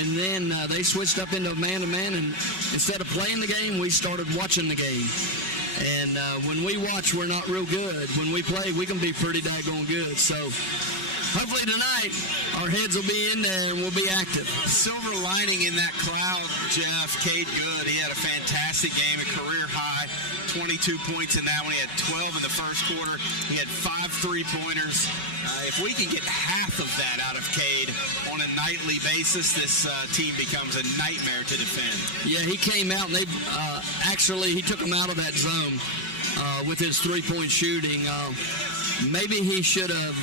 And then they switched up into man-to-man, and instead of playing the game, we started watching the game. And when we watch, we're not real good. When we play, we can be pretty daggone good. So hopefully tonight our heads will be in there and we'll be active. Silver lining in that cloud, Jeff, Cade Good. He had a fantastic game, a career high, 22 points in that one. He had 12 in the first quarter. He had 5 3-pointers. If we can get half of that out of Cade on a nightly basis, this team becomes a nightmare to defend. Yeah, he came out and they actually he took him out of that zone with his 3-point shooting. Maybe he should have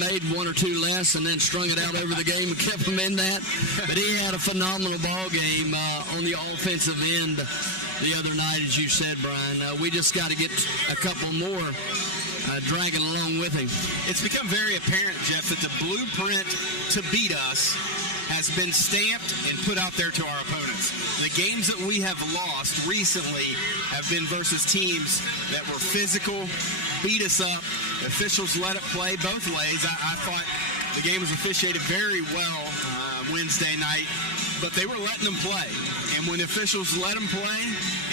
made 1 or 2 less and then strung it out over the game and kept him in that. But he had a phenomenal ball game on the offensive end the other night, as you said, Brian. We just got to get a couple more dragging along with him. It's become very apparent, Jeff, that the blueprint to beat us has been stamped and put out there to our opponents. The games that we have lost recently have been versus teams that were physical, beat us up. The officials let it play both ways. I thought the game was officiated very well Wednesday night, but they were letting them play. And when officials let them play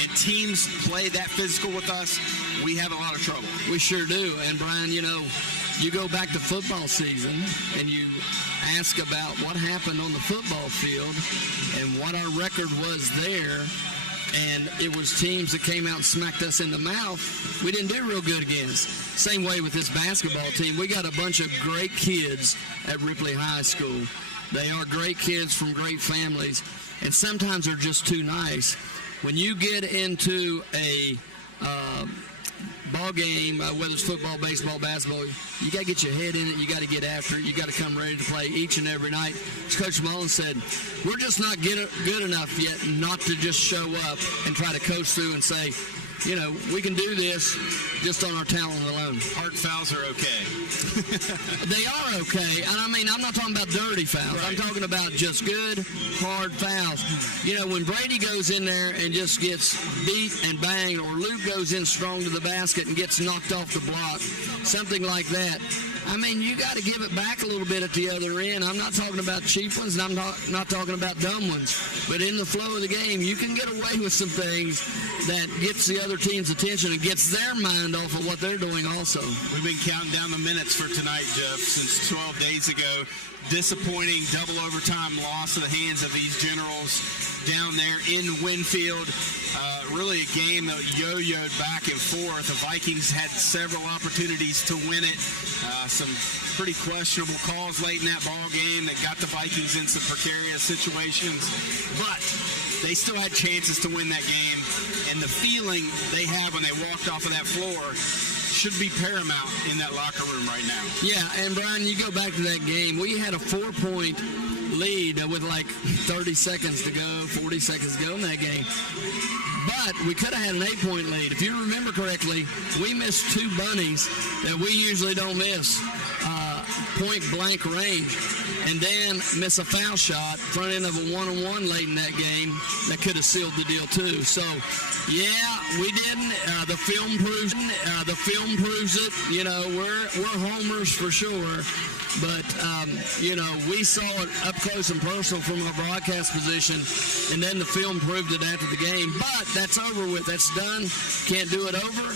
and teams play that physical with us, we have a lot of trouble. We sure do. And, Brian, you know, you go back to football season and you ask about what happened on the football field and what our record was there, and it was teams that came out and smacked us in the mouth we didn't do real good against. Same way with this basketball team. We got a bunch of great kids at Ripley High School. They are great kids from great families, and sometimes they're just too nice. When you get into a ball game, whether it's football, baseball, basketball, you got to get your head in it. You got to get after it. You got to come ready to play each and every night. As Coach Mullins said, we're just not good enough yet not to just show up and try to coast through and say, you know, we can do this just on our talent alone. Hard fouls are okay. They are okay. And I mean, I'm not talking about dirty fouls. Right. I'm talking about just good, hard fouls. You know, when Brady goes in there and just gets beat and banged, or Luke goes in strong to the basket and gets knocked off the block, something like that, I mean, you got to give it back a little bit at the other end. I'm not talking about cheap ones, and I'm not talking about dumb ones. But in the flow of the game, you can get away with some things that gets the other team's attention and gets their mind off of what they're doing also. We've been counting down the minutes for tonight, Jeff, since 12 days ago. Disappointing double overtime loss in the hands of these Generals down there in Winfield. Really a game that yo-yoed back and forth. The Vikings had several opportunities to win it. Some pretty questionable calls late in that ball game that got the Vikings in some precarious situations. But they still had chances to win that game. And the feeling they have when they walked off of that floor should be paramount in that locker room right now. Yeah, and Brian, you go back to that game. We had a 4-point lead with like 30 seconds to go, 40 seconds to go in that game. But we could have had an 8-point lead. If you remember correctly, we missed 2 bunnies that we usually don't miss, point-blank range, and then miss a foul shot front end of a one-on-one late in that game that could have sealed the deal too. So, yeah, we didn't. The film proves it. You know, we're homers for sure. But, you know, we saw it up close and personal from our broadcast position, and then the film proved it after the game. But that's over with. That's done. Can't do it over.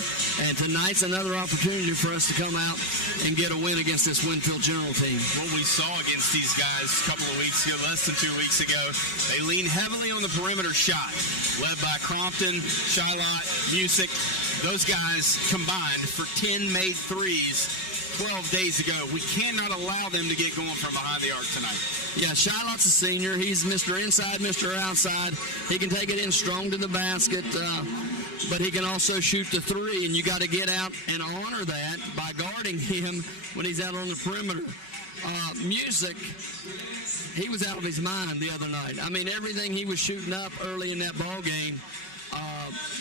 And tonight's another opportunity for us to come out and get a win against this Winfield General team. What we saw against these guys a couple of weeks ago, less than 2 weeks ago, they lean heavily on the perimeter shot, led by Crompton, Shiloh, Music. Those guys combined for 10 made threes 12 days ago. We cannot allow them to get going from behind the arc tonight. Yeah, Shiloh's a senior. He's Mr. Inside, Mr. Outside. He can take it in strong to the basket, but he can also shoot the three, and you got to get out and honor that by guarding him when he's out on the perimeter. Music, he was out of his mind the other night. I mean, everything he was shooting up early in that ball game,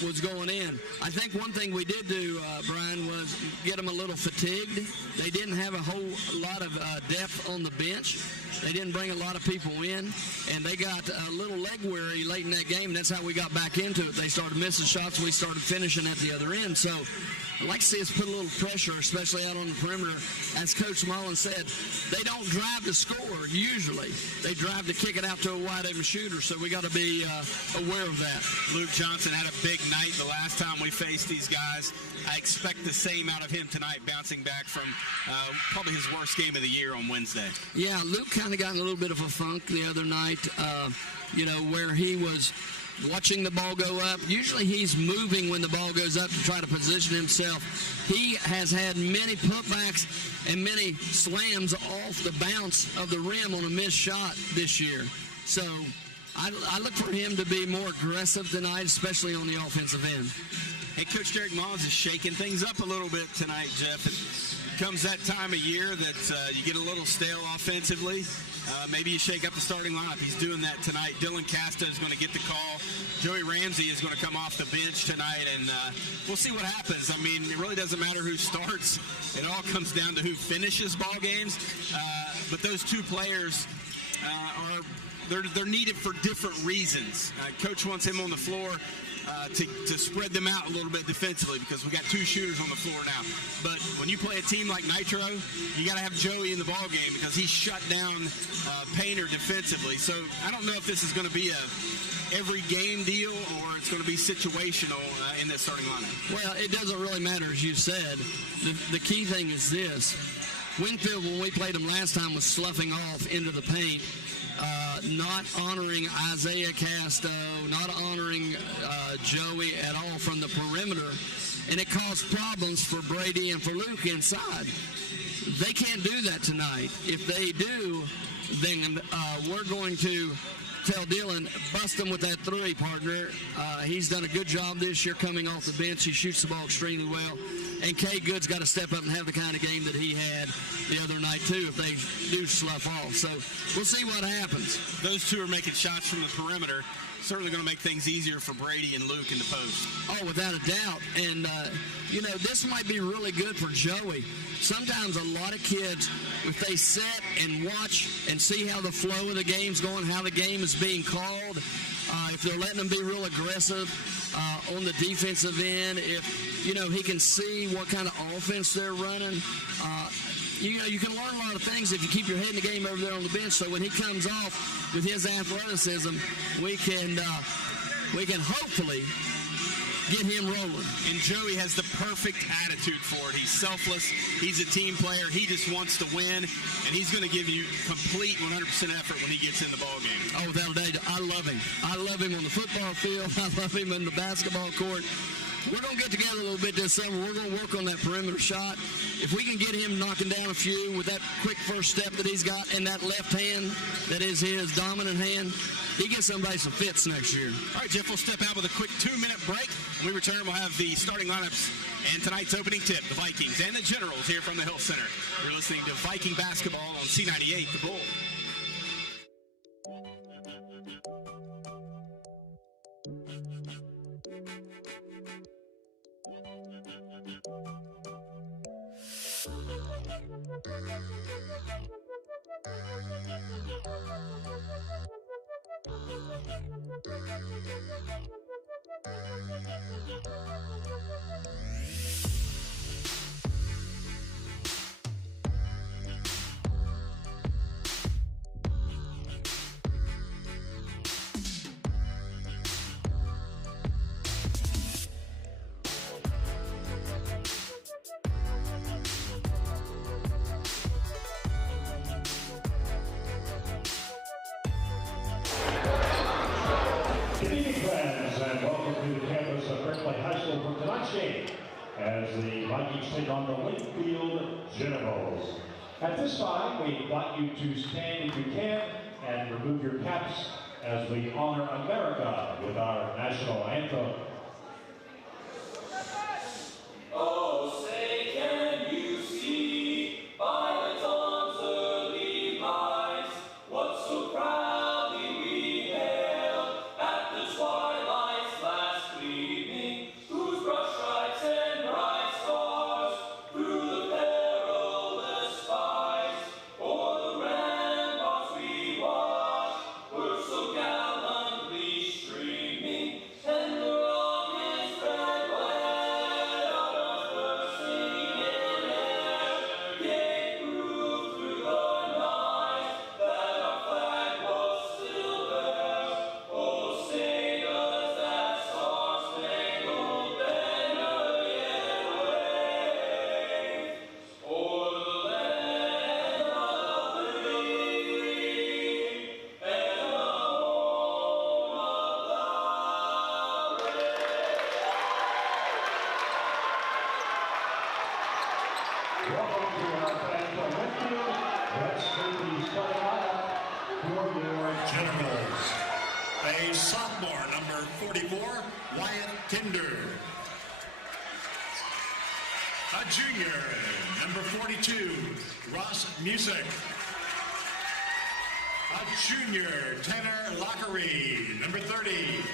was going in. I think one thing we did do, Brian, was get them a little fatigued. They didn't have a whole lot of depth on the bench. They didn't bring a lot of people in, and they got a little leg weary late in that game, and that's how we got back into it. They started missing shots, and we started finishing at the other end. So I'd like to see us put a little pressure, especially out on the perimeter. As Coach Mullen said, they don't drive to score usually. They drive to kick it out to a wide-open shooter, so we got to be aware of that. Luke Johnson had a big night the last time we faced these guys. I expect the same out of him tonight, bouncing back from probably his worst game of the year on Wednesday. Yeah, Luke kind of got in a little bit of a funk the other night, where he was watching the ball go up. Usually he's moving when the ball goes up to try to position himself. He has had many putbacks and many slams off the bounce of the rim on a missed shot this year. So I look for him to be more aggressive tonight, especially on the offensive end. Hey, Coach Derek Mullins is shaking things up a little bit tonight, Jeff. It comes that time of year that you get a little stale offensively. Maybe you shake up the starting lineup. He's doing that tonight. Dylan Casta is going to get the call. Joey Ramsey is going to come off the bench tonight, and we'll see what happens. I mean, it really doesn't matter who starts. It all comes down to who finishes ball games. But those two players they're needed for different reasons. Coach wants him on the floor to spread them out a little bit defensively because we got two shooters on the floor now. But when you play a team like Nitro, you got to have Joey in the ball game because he shut down Painter defensively. So I don't know if this is going to be a every game deal or it's going to be situational in this starting lineup. Well, it doesn't really matter, as you said. The key thing is this. Winfield, when we played him last time, was sloughing off into the paint, not honoring Isaiah Casto, not honoring Joey at all from the perimeter, and it caused problems for Brady and for Luke inside. They can't do that tonight. If they do, then we're going to tell Dylan, bust him with that three, partner. He's done a good job this year coming off the bench. He shoots the ball extremely well. And K. Good's got to step up and have the kind of game that he had the other night, too, if they do slough off. So we'll see what happens. Those two are making shots from the perimeter. Certainly going to make things easier for Brady and Luke in the post. Oh, without a doubt. And, this might be really good for Joey. Sometimes a lot of kids, if they sit and watch and see how the flow of the game's going, how the game is being called, if they're letting them be real aggressive on the defensive end, if, he can see what kind of offense they're running, you can learn a lot of things if you keep your head in the game over there on the bench. So when he comes off with his athleticism, we can hopefully get him rolling. And Joey has the perfect attitude for it. He's selfless. He's a team player. He just wants to win, and he's going to give you complete 100% effort when he gets in the ball game. Oh, without a doubt, I love him. I love him on the football field. I love him in the basketball court. We're going to get together a little bit this summer. We're going to work on that perimeter shot. If we can get him knocking down a few with that quick first step that he's got and that left hand that is his dominant hand, he gets somebody some fits next year. All right, Jeff, we'll step out with a quick 2-minute break. When we return, we'll have the starting lineups and tonight's opening tip, the Vikings and the Generals here from the Hill Center. You're listening to Viking Basketball on C98, The Bull. As the Vikings take on the Winfield Generals. At this time, we invite you to stand if you can and remove your caps as we honor America with our national anthem. Oh, say can you see by the dawn's early light what so proudly we hailed at the twilight's last gleam? for your Generals. A sophomore, number 44, Wyatt Kinder. A junior, number 42, Ross Music. A junior, Tanner Lockery, number 30.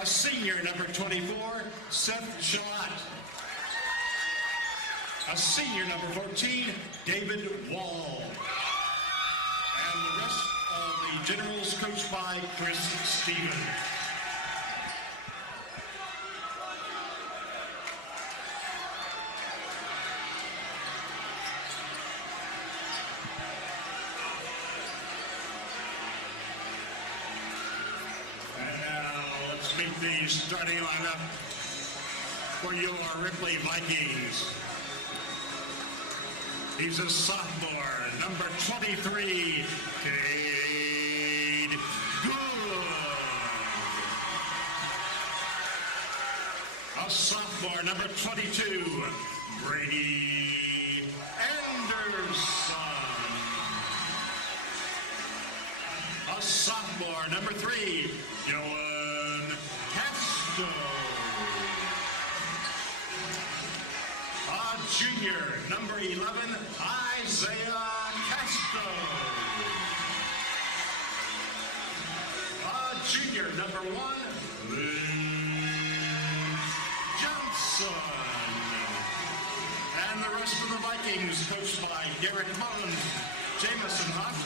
A senior, number 24, Seth Shalat. A senior, number 14, David Wall. And the rest of the Generals coached by Chris Stevens. Meet the starting lineup for your Ripley Vikings. He's a sophomore, number 23, Cade Good. A sophomore, number 22, Brady Anderson. A sophomore, number 3, Dylan Castro. A junior, number 11, Isaiah Castro. A junior, number 1, Lynn Johnson. And the rest of the Vikings coached by Derek Mullins, Jamison Hunt,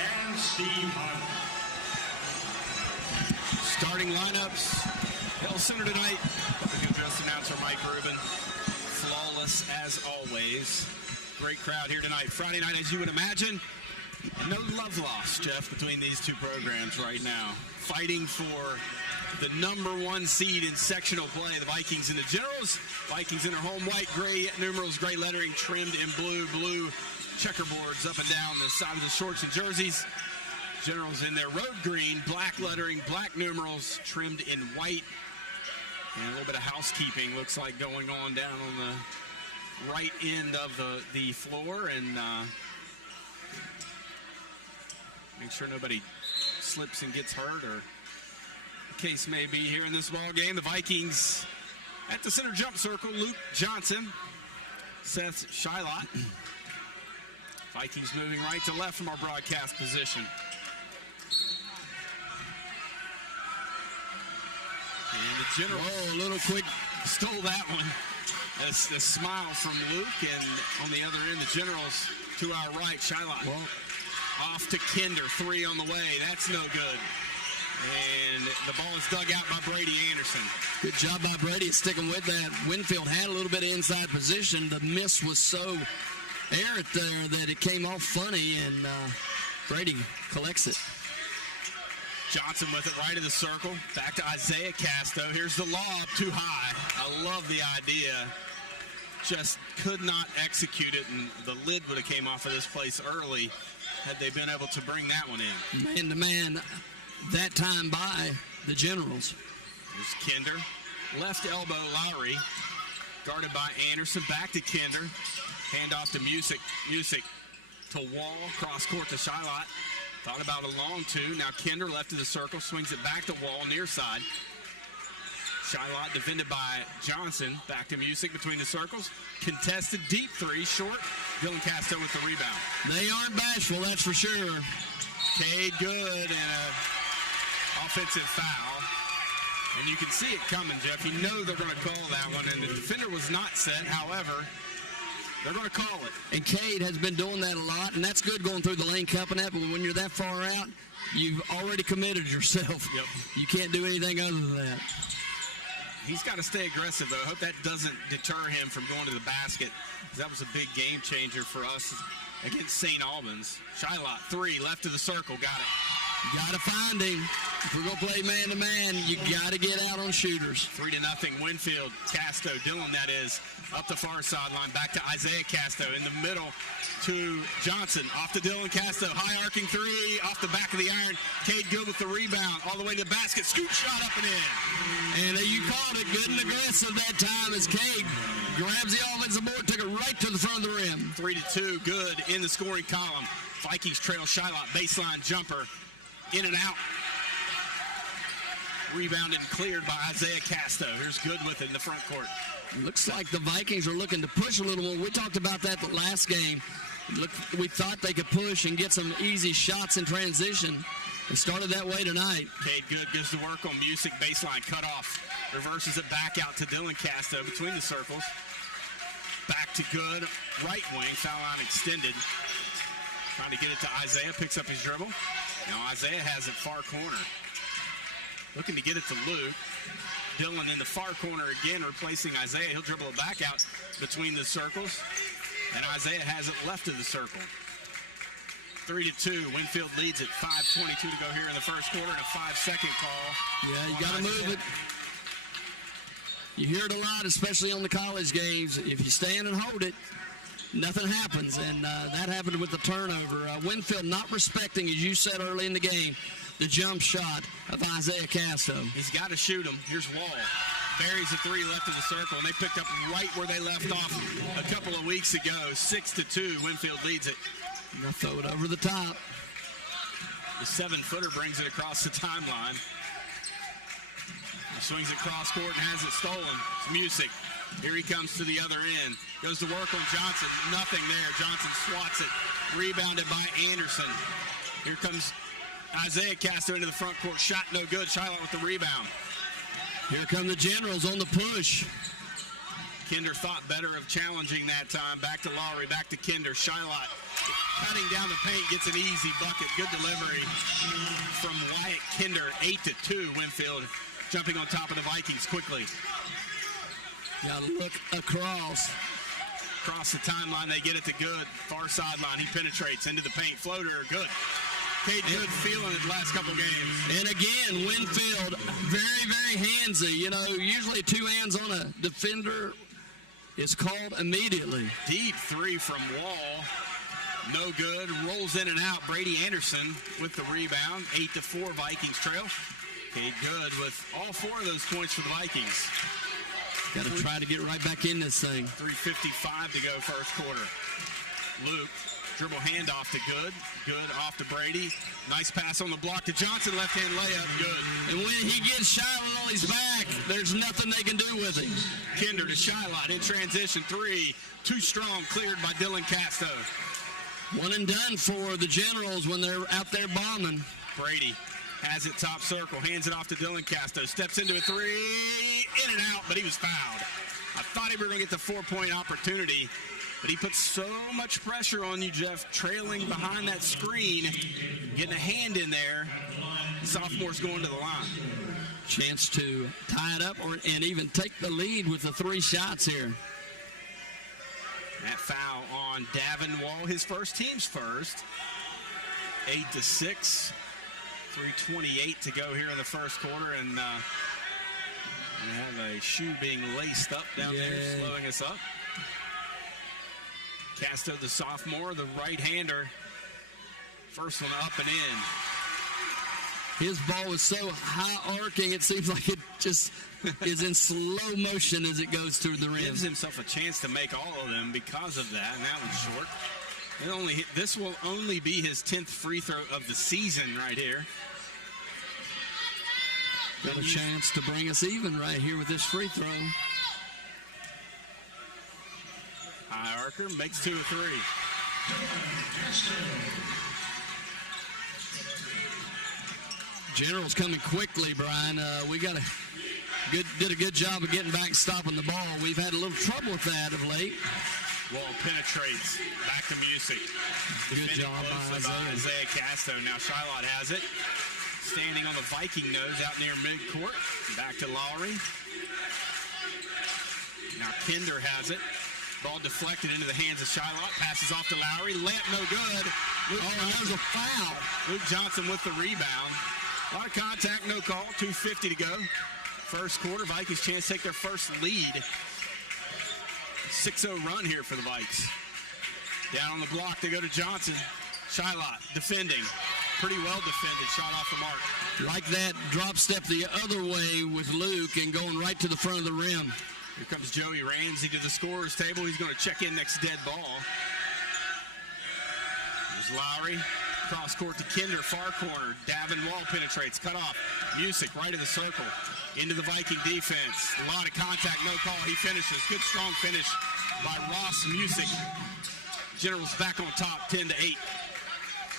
and Steve Hunt. Starting lineups, Hill Center tonight. Public address announcer Mike Rubin. Flawless as always. Great crowd here tonight. Friday night, as you would imagine. No love lost, Jeff, between these two programs right now. Fighting for the number 1 seed in sectional play. The Vikings and the Generals. Vikings in their home white, gray numerals, gray lettering trimmed in blue. Blue checkerboards up and down the side of the shorts and jerseys. Generals in their road green, black lettering, black numerals, trimmed in white. And a little bit of housekeeping looks like going on down on the right end of the floor. And make sure nobody slips and gets hurt, or the case may be here in this ball game. The Vikings at the center jump circle, Luke Johnson, Seth Shylot. Vikings moving right to left from our broadcast position. And the General, a little quick, stole that one. That's the smile from Luke, and on the other end, the Generals to our right, Shylot. Well, off to Kinder, 3 on the way. That's no good. And the ball is dug out by Brady Anderson. good job by Brady sticking with that. Winfield had a little bit of inside position. The miss was so errant there that it came off funny, and Brady collects it. Johnson with it right in the circle. Back to Isaiah Castro. Here's the lob, too high. I love the idea. Just could not execute it, and the lid would have came off of this place early had they been able to bring that one in. Man to man, that time by the Generals. There's Kinder. Left elbow, Lowry. Guarded by Anderson. Back to Kinder. Handoff to Music. Music to Wall. Cross court to Shylot. Thought about a long two. Now Kinder left of the circle. Swings it back to Wall, near side. Shylot defended by Johnson. Back to Music between the circles. Contested deep three. Short. Dylan Castro with the rebound. They aren't bashful, that's for sure. Cade good, and an offensive foul. And you can see it coming, Jeff. You know they're going to call that one, and the defender was not set. However, they're going to call it. And Cade has been doing that a lot, and that's good going through the lane cup and that, but when you're that far out, you've already committed yourself. Yep. You can't do anything other than that. He's got to stay aggressive, though. I hope that doesn't deter him from going to the basket. That was a big game changer for us against St. Albans. Shylot, three, left of the circle, got it. You got to find him. If we're going to play man-to-man, you got to get out on shooters. 3-0 Winfield. Casto, Dillon that is, up the far sideline. Back to Isaiah Casto in the middle to Johnson. Off to Dillon Casto. High arcing three. Off the back of the iron. Cade good with the rebound. All the way to the basket. Scoop shot up and in. And you called it good and aggressive that time as Cade grabs the offensive board, took it right to the front of the rim. 3-2, good in the scoring column. Vikings trail Shiloh. Baseline jumper. In and out. Rebounded and cleared by Isaiah Casto. Here's good with it in the front court. Looks like the Vikings are looking to push a little more. We talked about that the last game. We thought they could push and get some easy shots in transition. It started that way tonight. Cade Good gives the work on Music. Baseline cut off. Reverses it back out to Dillon Casto between the circles. Back to Good. Right wing. Foul line extended. Trying to get it to Isaiah. Picks up his dribble. Now Isaiah has it far corner. Looking to get it to Luke. Dillon in the far corner again, replacing Isaiah. He'll dribble it back out between the circles. And Isaiah has it left of the circle. 3-2. Winfield leads it. 5:22 to go here in the first quarter and a 5-second call. Yeah, you got to move it. You hear it a lot, especially on the college games. If you stand and hold it, nothing happens. And that happened with the turnover. Winfield not respecting, as you said early in the game, the jump shot of Isaiah Casto. He's got to shoot him. Here's Wall. Buries a three left of the circle, and they picked up right where they left off a couple of weeks ago. 6-2. Winfield leads it. They'll throw it over the top. The 7-footer brings it across the timeline. He swings it cross court and has it stolen. It's Music. Here he comes to the other end. Goes to work on Johnson. Nothing there. Johnson swats it. Rebounded by Anderson. Here comes Isaiah Casto into the front court. Shot no good. Shiloh with the rebound. Here come the Generals on the push. Kinder thought better of challenging that time. Back to Lowry. Back to Kinder. Shiloh cutting down the paint. Gets an easy bucket. Good delivery from Wyatt Kinder. 8-2 Winfield. Jumping on top of the Vikings quickly. Got to look across. Across the timeline, they get it to Good. Far sideline, he penetrates into the paint. Floater, good. Cade Good feeling his last couple games. And again, Winfield, very, very handsy. You know, usually 2 hands on a defender is called immediately. Deep three from Wall. No good. Rolls in and out. Brady Anderson with the rebound. 8-4 Vikings trail. Cade Good with all 4 of those points for the Vikings. Got to try to get right back in this thing. 3:55 to go first quarter. Luke, dribble handoff to Good. Good off to Brady. Nice pass on the block to Johnson. Left-hand layup. Good. And when he gets Shiloh on his back, there's nothing they can do with him. Kinder to Shiloh in transition. 3. Too strong. Cleared by Dillon Casto. One and done for the Generals when they're out there bombing. Brady has it top circle. Hands it off to Dillon Casto. Steps into a 3. In and out, but he was fouled. I thought he were going to get the 4-point opportunity, but he put so much pressure on you, Jeff, trailing behind that screen, getting a hand in there. The sophomore's going to the line. Chance to tie it up and even take the lead with the 3 shots here. That foul on Davin Wall, his first, team's first. 8-6. 3:28 to go here in the first quarter, and we have a shoe being laced up down there, slowing us up. Casto, the sophomore, the right-hander. First one up and in. His ball was so high arcing, it seems like it just is in slow motion as it goes through the rim. Gives himself a chance to make all of them because of that, and that one's short. This will only be his 10th free throw of the season right here. Got a chance to bring us even right here with this free throw. High archer makes 2 of 3. General's coming quickly, Brian. We did a good job of getting back and stopping the ball. We've had a little trouble with that of late. Wall penetrates. Back to Music. Good job by Isaiah Casto. Now Shiloh has it. Standing on the Viking nose out near midcourt. Back to Lowry. Now Kinder has it. Ball deflected into the hands of Shiloh. Passes off to Lowry. Layup no good. and there's a foul. Luke Johnson with the rebound. A lot of contact, no call. 2:50 to go. First quarter, Vikings chance to take their first lead. 6-0 run here for the Vikes. Down on the block, they go to Johnson. Shylot defending. Pretty well defended. Shot off the mark. Like that drop step the other way with Luke and going right to the front of the rim. Here comes Joey Ramsey to the scorer's table. He's going to check in next dead ball. There's Lowry. Cross court to Kinder, far corner. Davin Wall penetrates, cut off. Music right in the circle. Into the Viking defense. A lot of contact, no call. He finishes. Good strong finish by Ross Music. Generals back on top, 10-8.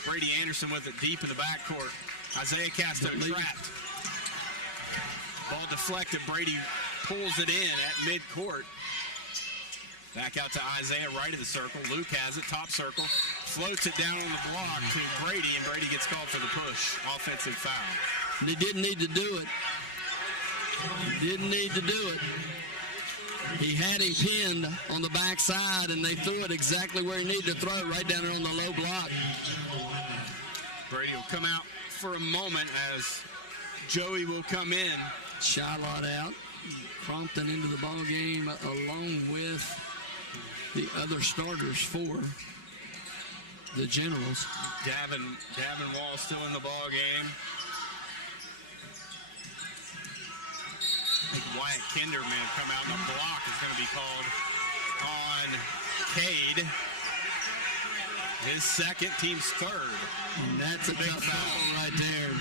Brady Anderson with it deep in the backcourt. Isaiah Casto trapped. Ball deflected. Brady pulls it in at midcourt. Back out to Isaiah, right of the circle. Luke has it, top circle. Floats it down on the block to Brady, and Brady gets called for the push. Offensive foul. He didn't need to do it. He didn't need to do it. He had him pinned on the backside, and they threw it exactly where he needed to throw it, right down there on the low block. Brady will come out for a moment as Joey will come in. Shylot out. Crompton into the ball game along with the other starters for the Generals. Davin Wall still in the ball game. I think Wyatt Kinder may have come out, and a block is going to be called on Cade. His second, team's third. And that's a tough foul right there.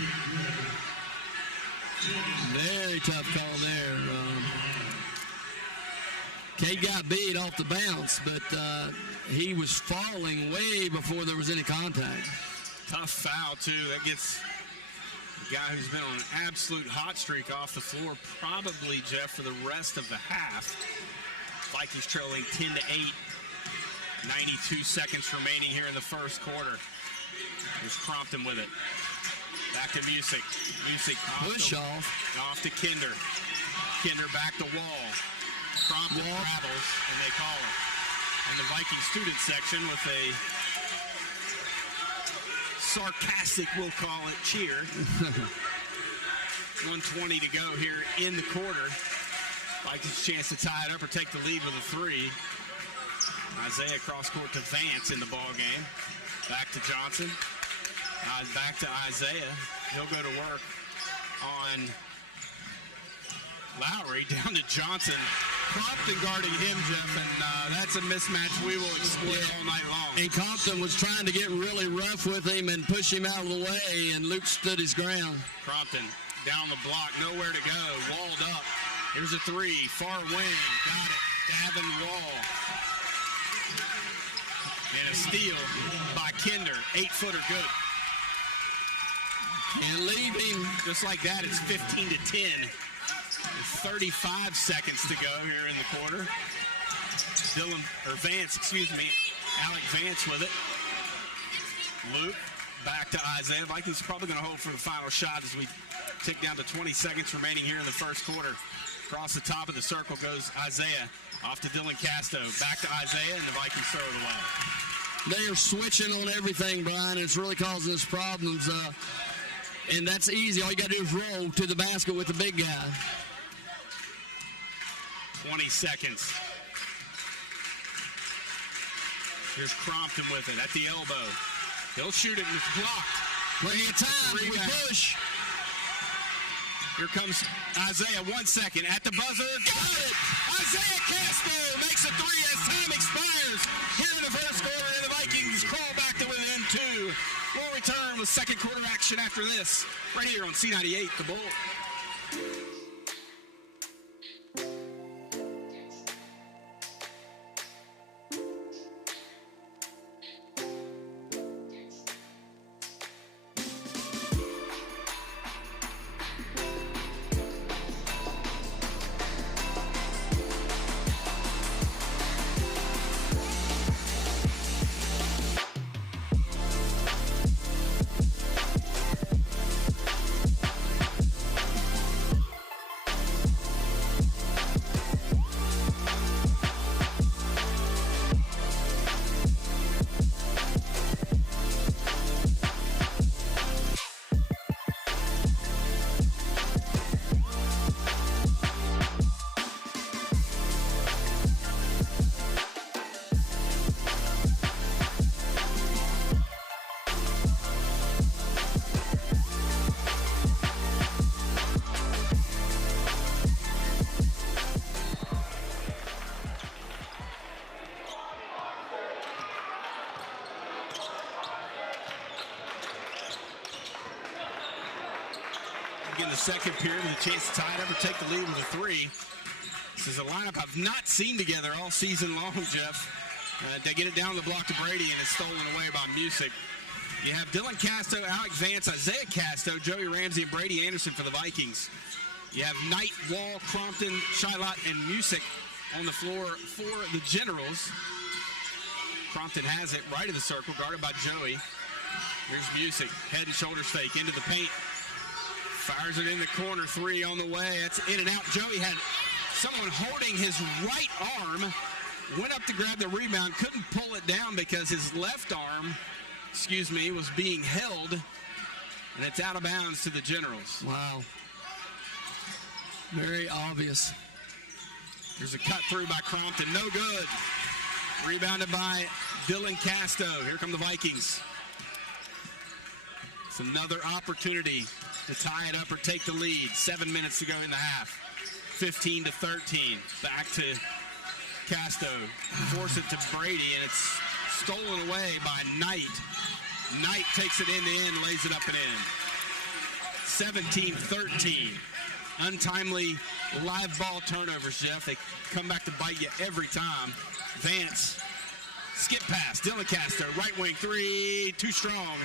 Very tough call there. Cade got beat off the bounce, but he was falling way before there was any contact. Tough foul, too. That gets the guy who's been on an absolute hot streak off the floor, probably, Jeff, for the rest of the half. Vikings trailing 10-8. 92 seconds remaining here in the first quarter. Here's Crompton with it. Back to Music. Music off to Kinder. Kinder back to Wall. Crompton travels, and they call it. And the Viking student section with a sarcastic, we'll call it, cheer. 1:20 to go here in the quarter. Vikings chance to tie it up or take the lead with a three. Isaiah cross court to Vance in the ball game. Back to Johnson. Back to Isaiah. He'll go to work on Lowry. Down to Johnson. Compton guarding him, Jeff, and that's a mismatch we will exploit all night long. And Compton was trying to get really rough with him and push him out of the way, and Luke stood his ground. Compton down the block, nowhere to go, walled up. Here's a three, far wing, got it. Davin Wall. And a steal by Kinder, 8-footer good. And leaving. Just like that, it's 15-10. 35 seconds to go here in the quarter. Alec Vance with it. Luke back to Isaiah. Vikings probably going to hold for the final shot as we tick down to 20 seconds remaining here in the first quarter. Across the top of the circle goes Isaiah. Off to Dylan Casto. Back to Isaiah, and the Vikings throw it away. They are switching on everything, Brian. It's really causing us problems. And that's easy. All you got to do is roll to the basket with the big guy. 20 seconds. Here's Crompton with it at the elbow. He'll shoot it, and it's blocked. Plenty of time. We push. Here comes Isaiah, 1 second. At the buzzer, got it! Isaiah Castro makes a three as time expires here in the first quarter, and the Vikings crawl back to within two. We'll return with second quarter action after this, right here on C98, The Bull. begin the second period with a chance to tie it up or take the lead with a 3. This is a lineup I've not seen together all season long, Jeff. They get it down the block to Brady, and it's stolen away by Music. You have Dylan Casto, Alec Vance, Isaiah Casto, Joey Ramsey, and Brady Anderson for the Vikings. You have Knight, Wall, Crompton, Shylot, and Music on the floor for the Generals. Crompton has it right of the circle, guarded by Joey. Here's Music, head and shoulders fake into the paint. Fires it in the corner, 3 on the way. That's in and out. Joey had someone holding his right arm, went up to grab the rebound, couldn't pull it down because his left arm, was being held, and it's out of bounds to the Generals. Wow. Very obvious. There's a cut through by Crompton, no good. Rebounded by Dylan Casto. Here come the Vikings. It's another opportunity to tie it up or take the lead. 7 minutes to go in the half. 15-13. Back to Casto. Force it to Brady, and it's stolen away by Knight. Knight takes it end to end, lays it up and in. 17-13. Untimely live ball turnovers, Jeff. They come back to bite you every time. Vance, skip pass, Dylan Casto, right wing 3, too strong.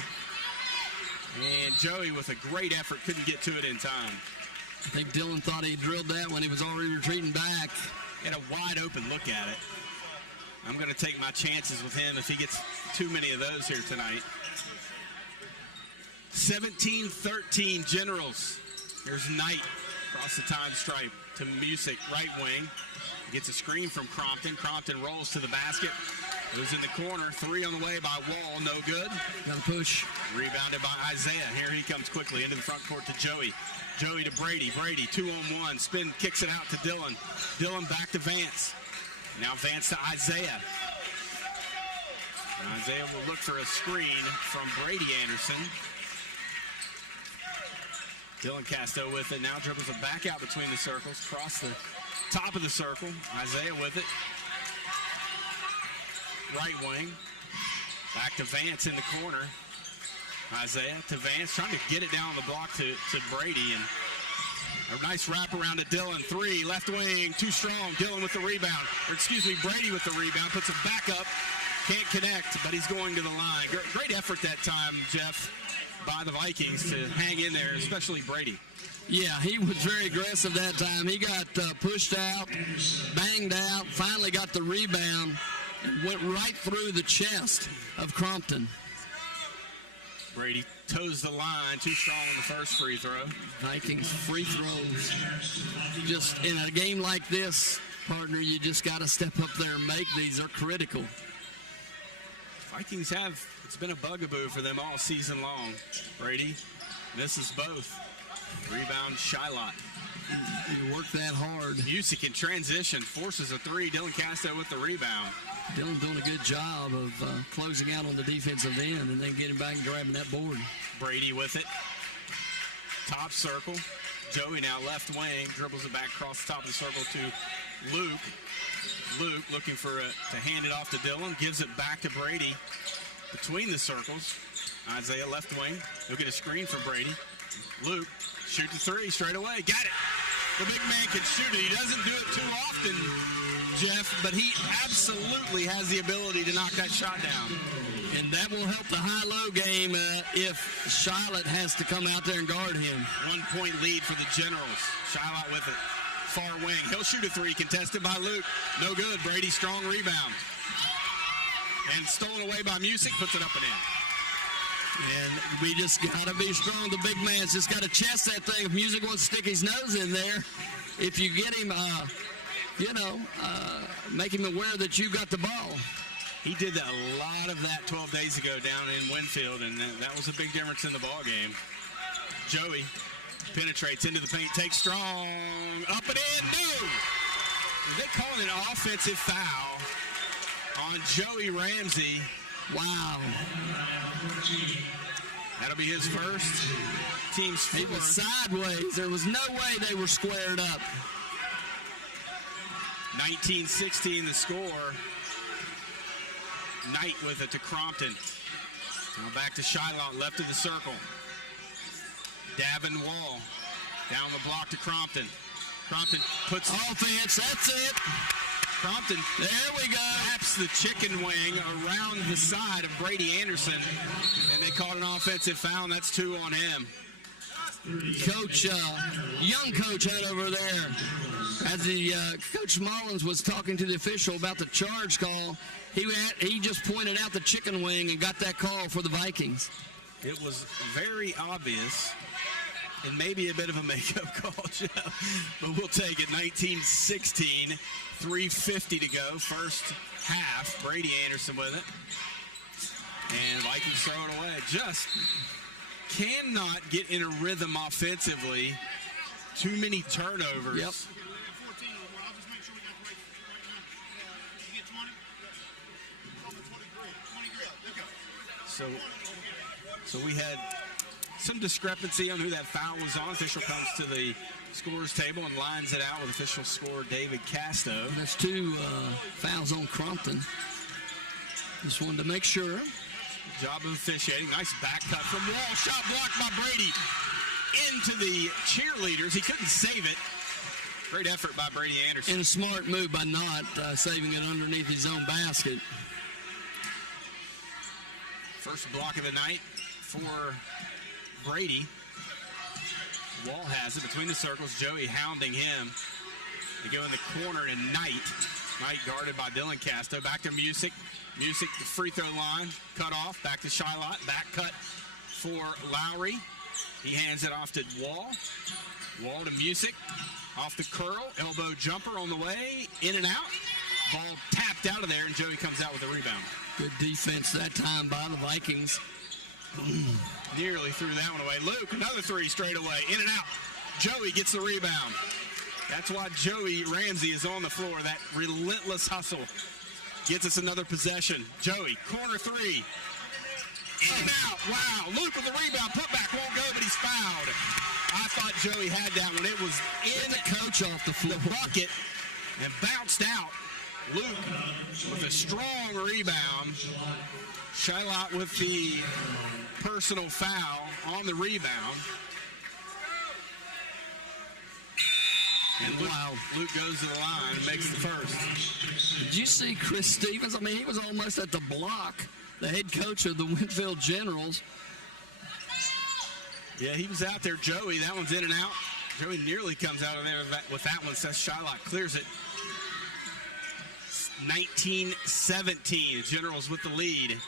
And Joey with a great effort couldn't get to it in time. I think Dylan thought he drilled that when he was already retreating back. He had a wide open look at it. I'm going to take my chances with him if he gets too many of those here tonight. 17-13 Generals. Here's Knight across the time stripe to Music, right wing. Gets a screen from Crompton. Crompton rolls to the basket. It was in the corner. 3 on the way by Wall. No good. Got a push. Rebounded by Isaiah. Here he comes quickly into the front court to Joey. Joey to Brady. Brady 2-on-1. Spin kicks it out to Dylan. Dylan back to Vance. Now Vance to Isaiah. Isaiah will look for a screen from Brady Anderson. Dylan Casto with it. Now dribbles it back out between the circles. Across the top of the circle. Isaiah with it. Right wing. Back to Vance in the corner. Isaiah to Vance. Trying to get it down the block to Brady. And a nice wrap around to Dylan. 3, left wing, too strong. Dylan with the rebound. Brady with the rebound. Puts it back up. Can't connect, but he's going to the line. Great effort that time, Jeff, by the Vikings to hang in there, especially Brady. Yeah, he was very aggressive that time. He got pushed out, banged out, finally got the rebound, and went right through the chest of Crompton. Brady toes the line, too strong on the first free throw. Vikings free throws. Just in a game like this, partner, you just got to step up there and make these. They're critical. Vikings it's been a bugaboo for them all season long. Brady misses both. Rebound, Shylot. You work that hard. Music in transition, forces a 3. Dylan Casto with the rebound. Dylan doing a good job of closing out on the defensive end and then getting back and grabbing that board. Brady with it. Top circle. Joey now left wing, dribbles it back across the top of the circle to Luke. Luke looking for to hand it off to Dylan, gives it back to Brady between the circles. Isaiah left wing. He'll get a screen for Brady. Luke shoot the 3 straight away. Got it. The big man can shoot it. He doesn't do it too often, Jeff, but he absolutely has the ability to knock that shot down. And that will help the high-low game if Shylot has to come out there and guard him. 1-point lead for the Generals. Shylot with it. Far wing. He'll shoot a 3, contested by Luke. No good. Brady, strong rebound. And stolen away by Music, puts it up and in. And we just got to be strong. The big man's just got to chest that thing. If Music wants to stick his nose in there, if you get him, make him aware that you got the ball. He did a lot of that 12 days ago down in Winfield, and that was a big difference in the ball game. Joey penetrates into the paint, takes strong, up and in, no! They called an offensive foul on Joey Ramsey. Wow. That'll be his first. Team's 4. It was sideways. There was no way they were squared up. 19-16 the score. Knight with it to Crompton. Now back to Shylot, left of the circle. Davin Wall. Down the block to Crompton. Crompton puts offense. That's it. Crompton, there we go. Wraps the chicken wing around the side of Brady Anderson, and they called an offensive foul, and that's 2 on him. Coach, young coach out over there, as the Coach Mullins was talking to the official about the charge call, he just pointed out the chicken wing and got that call for the Vikings. It was very obvious. And maybe a bit of a makeup call, Jeff, but we'll take it. 19-16, 3:50 to go. First half, Brady Anderson with it. And Vikings throw it away. Just cannot get in a rhythm offensively. Too many turnovers. Yep. So we had some discrepancy on who that foul was on. Official comes to the scorer's table and lines it out with official scorer David Casto. That's 2 fouls on Crompton. Just wanted to make sure. Job of officiating. Nice back cut from Wall. Shot blocked by Brady into the cheerleaders. He couldn't save it. Great effort by Brady Anderson. And a smart move by not saving it underneath his own basket. First block of the night for Brady. Wall has it between the circles. Joey hounding him. They go in the corner to Knight. Knight guarded by Dylan Casto. Back to Music. Music, the free throw line. Cut off. Back to Shylot. Back cut for Lowry. He hands it off to Wall. Wall to Music. Off the curl. Elbow jumper on the way. In and out. Ball tapped out of there, and Joey comes out with a rebound. Good defense that time by the Vikings. Nearly threw that one away. Luke, another 3 straight away. In and out. Joey gets the rebound. That's why Joey Ramsey is on the floor. That relentless hustle gets us another possession. Joey, corner 3. In and out. Wow. Luke with the rebound. Putback won't go, but he's fouled. I thought Joey had that one. It was in the coach off the floor. The bucket and bounced out. Luke with a strong rebound. Shylot with the personal foul on the rebound. And Luke goes to the line and makes the first. Did you see Chris Stevens? I mean, he was almost at the block, the head coach of the Winfield Generals. Yeah, he was out there. Joey, that one's in and out. Joey nearly comes out of there with that one. Seth Shylot clears it. 19-17, Generals with the lead.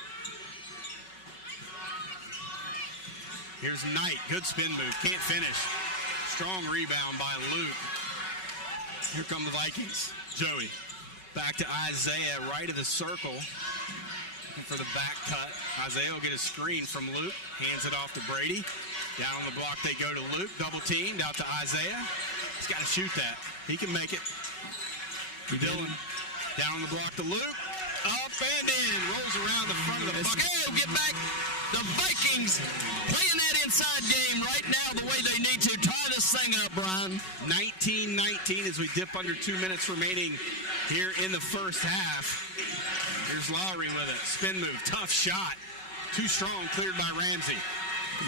Here's Knight, good spin move, can't finish. Strong rebound by Luke. Here come the Vikings. Joey, back to Isaiah, right of the circle. Looking for the back cut. Isaiah will get a screen from Luke, hands it off to Brady. Down on the block they go to Luke, double teamed out to Isaiah. He's got to shoot that. He can make it. Dylan. Down on the block to Luke. Up and in. Rolls around the front of the bucket. Let's go. Get back. The Vikings playing that inside game right now the way they need to. Tie this thing up, Brian. 19-19 as we dip under 2 minutes remaining here in the first half. Here's Lowry with it. Spin move. Tough shot. Too strong. Cleared by Ramsey.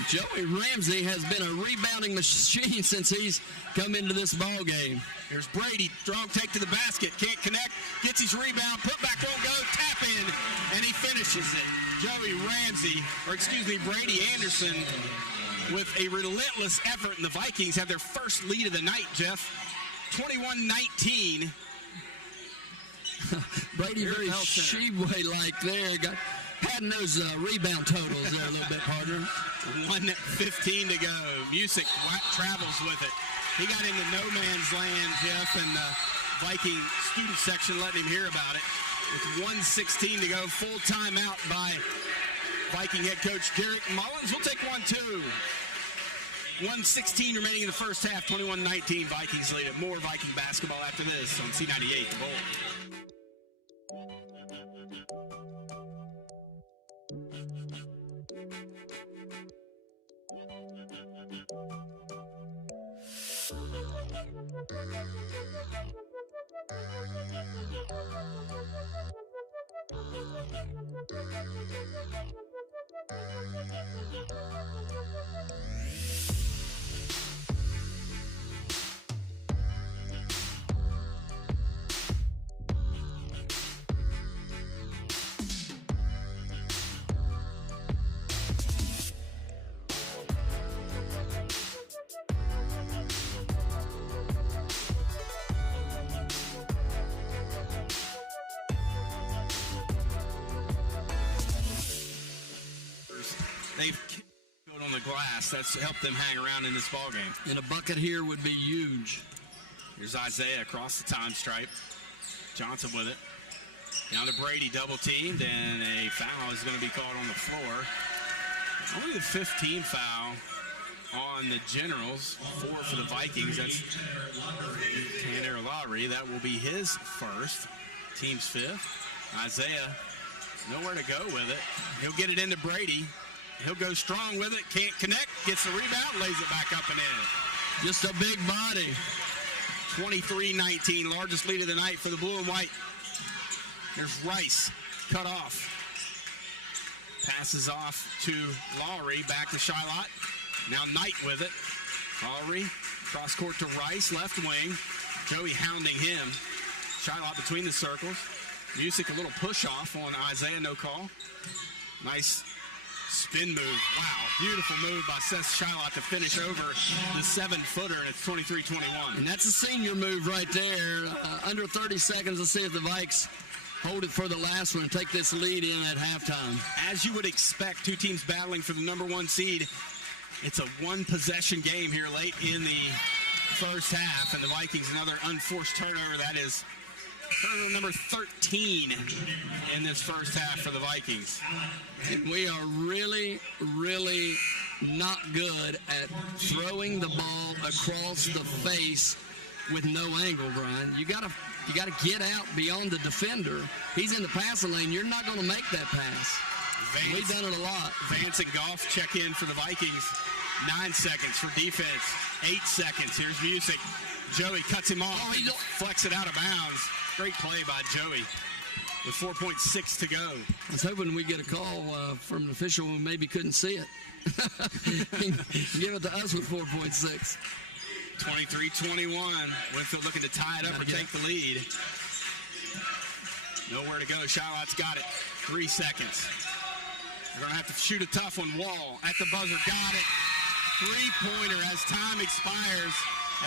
Joey Ramsey has been a rebounding machine since he's come into this ball game. Here's Brady, strong take to the basket, can't connect, gets his rebound, put back won't go, tap in, and he finishes it. Brady Anderson with a relentless effort, and the Vikings have their first lead of the night, Jeff. 21-19. Brady very Sheway-like there. Padding those rebound totals there a little bit, partner. 1:15 to go. Music travels with it. He got into no man's land, Jeff, and the Viking student section letting him hear about it. With 1:16 to go, full timeout by Viking head coach Garrett Mullins. We'll take 1-2. 1:16 remaining in the first half. 21-19 Vikings lead it. More Viking basketball after this on C98 The Bull. the glass. That's helped them hang around in this ballgame. And a bucket here would be huge. Here's Isaiah across the time stripe. Johnson with it. Down to Brady, double teamed, and a foul is going to be called on the floor. Only the 15th foul on the Generals, 4 for the Vikings. That's Tanner Lowry. That will be his first, team's 5th. Isaiah, nowhere to go with it. He'll get it into Brady. He'll go strong with it, can't connect, gets the rebound, lays it back up and in. Just a big body. 23-19, largest lead of the night for the blue and white. There's Rice, cut off. Passes off to Lowry, back to Shiloh. Now Knight with it. Lowry, cross court to Rice, left wing. Joey hounding him. Shiloh between the circles. Music, a little push off on Isaiah, no call. Nice spin move. Wow, beautiful move by Seth Shiloh to finish over the 7-footer, and it's 23-21. And that's a senior move right there. Under 30 seconds. Let's see if the Vikes hold it for the last one and take this lead in at halftime. As you would expect, two teams battling for the number 1 seed. It's a one-possession game here late in the first half, and the Vikings another unforced turnover. That is turnover number 13 in this first half for the Vikings. And we are really, really not good at throwing the ball across the face with no angle, Brian. You gotta get out beyond the defender. He's in the passing lane. You're not going to make that pass. We've done it a lot. Vance and Goff check in for the Vikings. 9 seconds for defense. 8 seconds. Here's Music. Joey cuts him off. He flex it out of bounds. Great play by Joey with 4.6 to go. I was hoping we get a call from an official who maybe couldn't see it. Give it to us with 4.6. 23-21. Winfield looking to tie it up or take the lead. Nowhere to go. Shiloh's got it. 3 seconds. They're going to have to shoot a tough one. Wall at the buzzer. Got it. 3-pointer as time expires,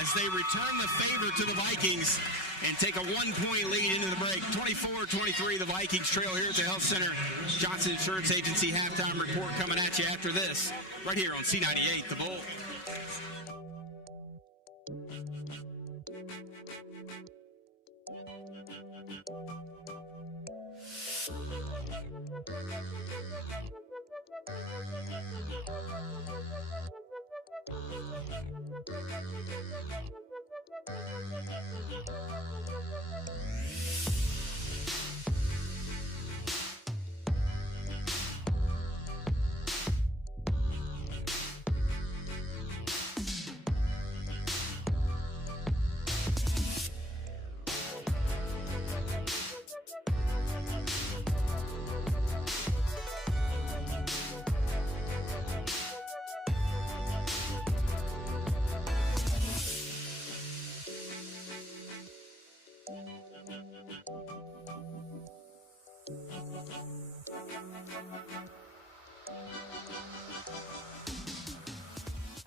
as they return the favor to the Vikings and take a 1-point lead into the break. 24-23, the Vikings trail here at the Health Center. Johnson Insurance Agency halftime report coming at you after this, right here on C98, The Bull.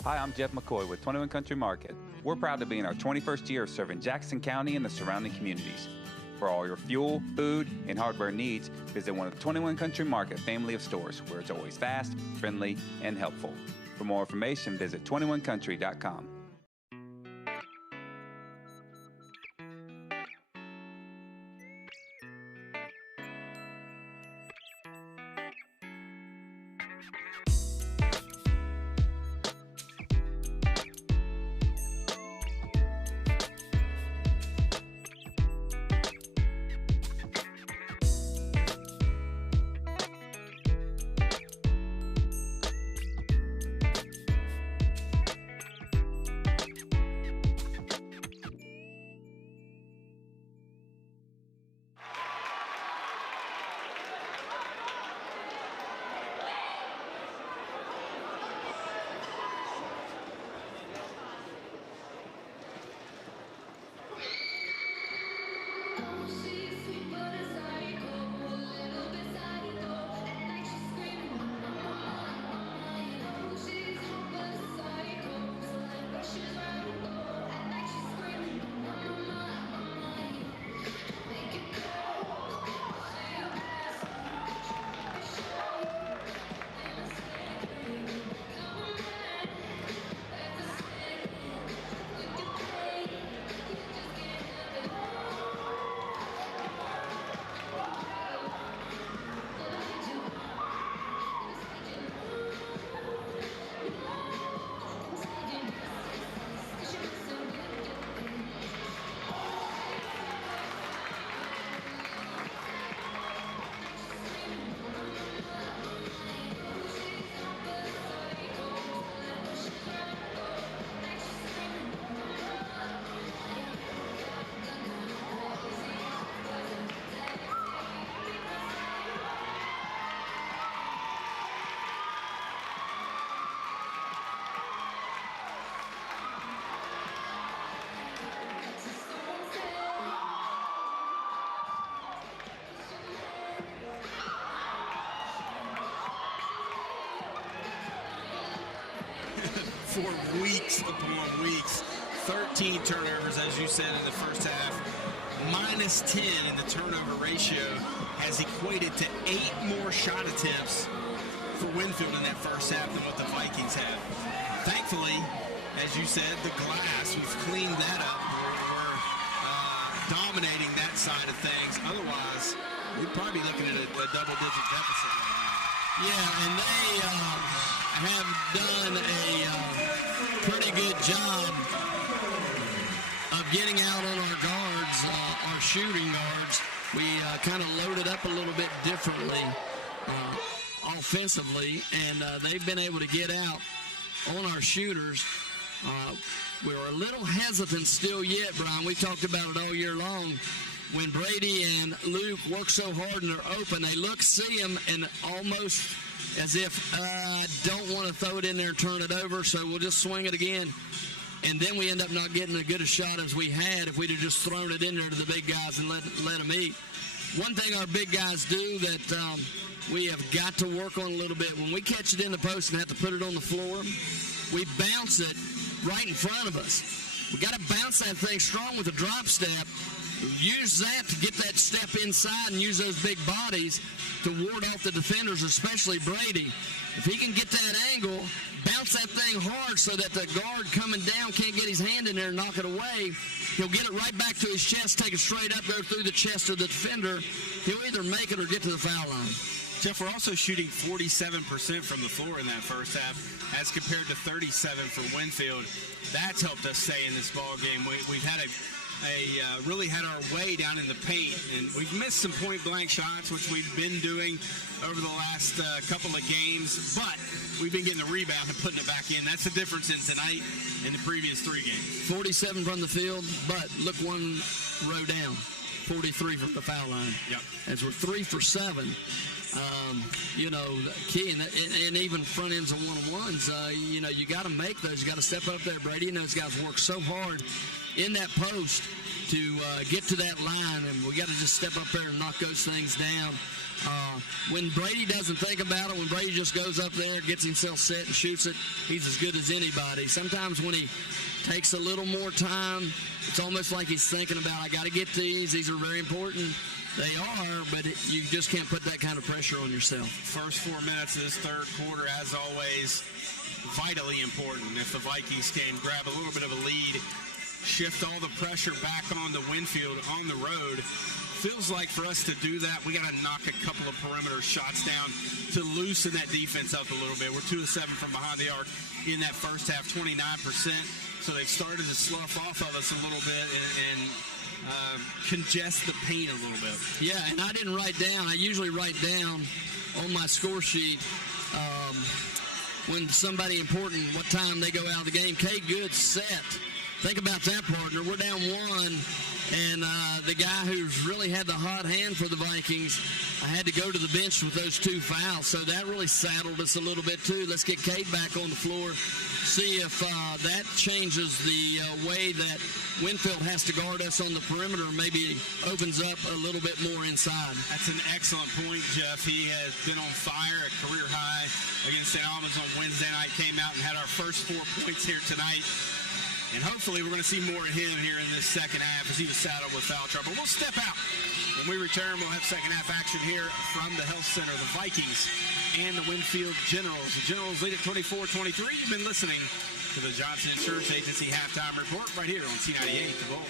Hi, I'm Jeff McCoy with 21 Country Market. We're proud to be in our 21st year of serving Jackson County and the surrounding communities. For all your fuel, food, and hardware needs, visit one of the 21 Country Market family of stores, where it's always fast, friendly, and helpful. For more information, visit 21country.com. for weeks upon weeks. 13 turnovers, as you said, in the first half. Minus 10 in the turnover ratio has equated to 8 more shot attempts for Winfield in that first half than what the Vikings have. Thankfully, as you said, the glass, we've cleaned that up. We're dominating that side of things. Otherwise, we'd probably be looking at a double-digit deficit right now. Yeah, and they have done a pretty good job of getting out on our guards, our shooting guards. We kind of loaded up a little bit differently offensively, and they've been able to get out on our shooters. We were a little hesitant still yet, Brian. We talked about it all year long. When Brady and Luke work so hard and they're open, they look, see them, and almost as if, don't want to throw it in there and turn it over, so we'll just swing it again. And then we end up not getting as good a shot as we had if we'd have just thrown it in there to the big guys and let them eat. One thing our big guys do that we have got to work on a little bit, when we catch it in the post and have to put it on the floor, we bounce it right in front of us. We got to bounce that thing strong with a drop step. Use that to get that step inside and use those big bodies to ward off the defenders, especially Brady. If he can get that angle, bounce that thing hard so that the guard coming down can't get his hand in there and knock it away, he'll get it right back to his chest, take it straight up, go through the chest of the defender. He'll either make it or get to the foul line. Jeff, we're also shooting 47% from the floor in that first half as compared to 37 for Winfield. That's helped us stay in this ball game. We've had really had our way down in the paint, and we've missed some point-blank shots, which we've been doing over the last couple of games, but we've been getting the rebound and putting it back in. That's the difference in tonight and the previous 3 games. 47 from the field, but look one row down, 43 from the foul line. Yep. As we're 3 for 7. Key, and even front ends of one-on-ones, you got to make those. You got to step up there. Brady and those guys work so hard in that post to get to that line, and we got to just step up there and knock those things down. When Brady doesn't think about it, when Brady just goes up there, gets himself set and shoots it, he's as good as anybody. Sometimes when he takes a little more time, it's almost like he's thinking about, I got to get these. These are very important. They are, but you just can't put that kind of pressure on yourself. First 4 minutes of this third quarter, as always, vitally important. If the Vikings can grab a little bit of a lead, shift all the pressure back onto Winfield on the road. Feels like for us to do that, we got to knock a couple of perimeter shots down to loosen that defense up a little bit. We're 2 of 7 from behind the arc in that first half, 29%. So they've started to slough off of us a little bit and congest the paint a little bit. Yeah, and I didn't write down. I usually write down on my score sheet when somebody important, what time they go out of the game. K. Good set. Think about that, partner. We're down 1, and the guy who's really had the hot hand for the Vikings, I had to go to the bench with those 2 fouls, so that really saddled us a little bit too. Let's get Cade back on the floor, see if that changes the way that Winfield has to guard us on the perimeter, maybe opens up a little bit more inside. That's an excellent point, Jeff. He has been on fire, a career high against St. Albans on Wednesday night, came out and had our first 4 points here tonight. And hopefully we're going to see more of him here in this second half as he was saddled with foul trouble. We'll step out. When we return, we'll have second half action here from the Health Center, the Vikings and the Winfield Generals. The Generals lead at 24-23. You've been listening to the Johnson Insurance Agency halftime report right here on C98 The Bull.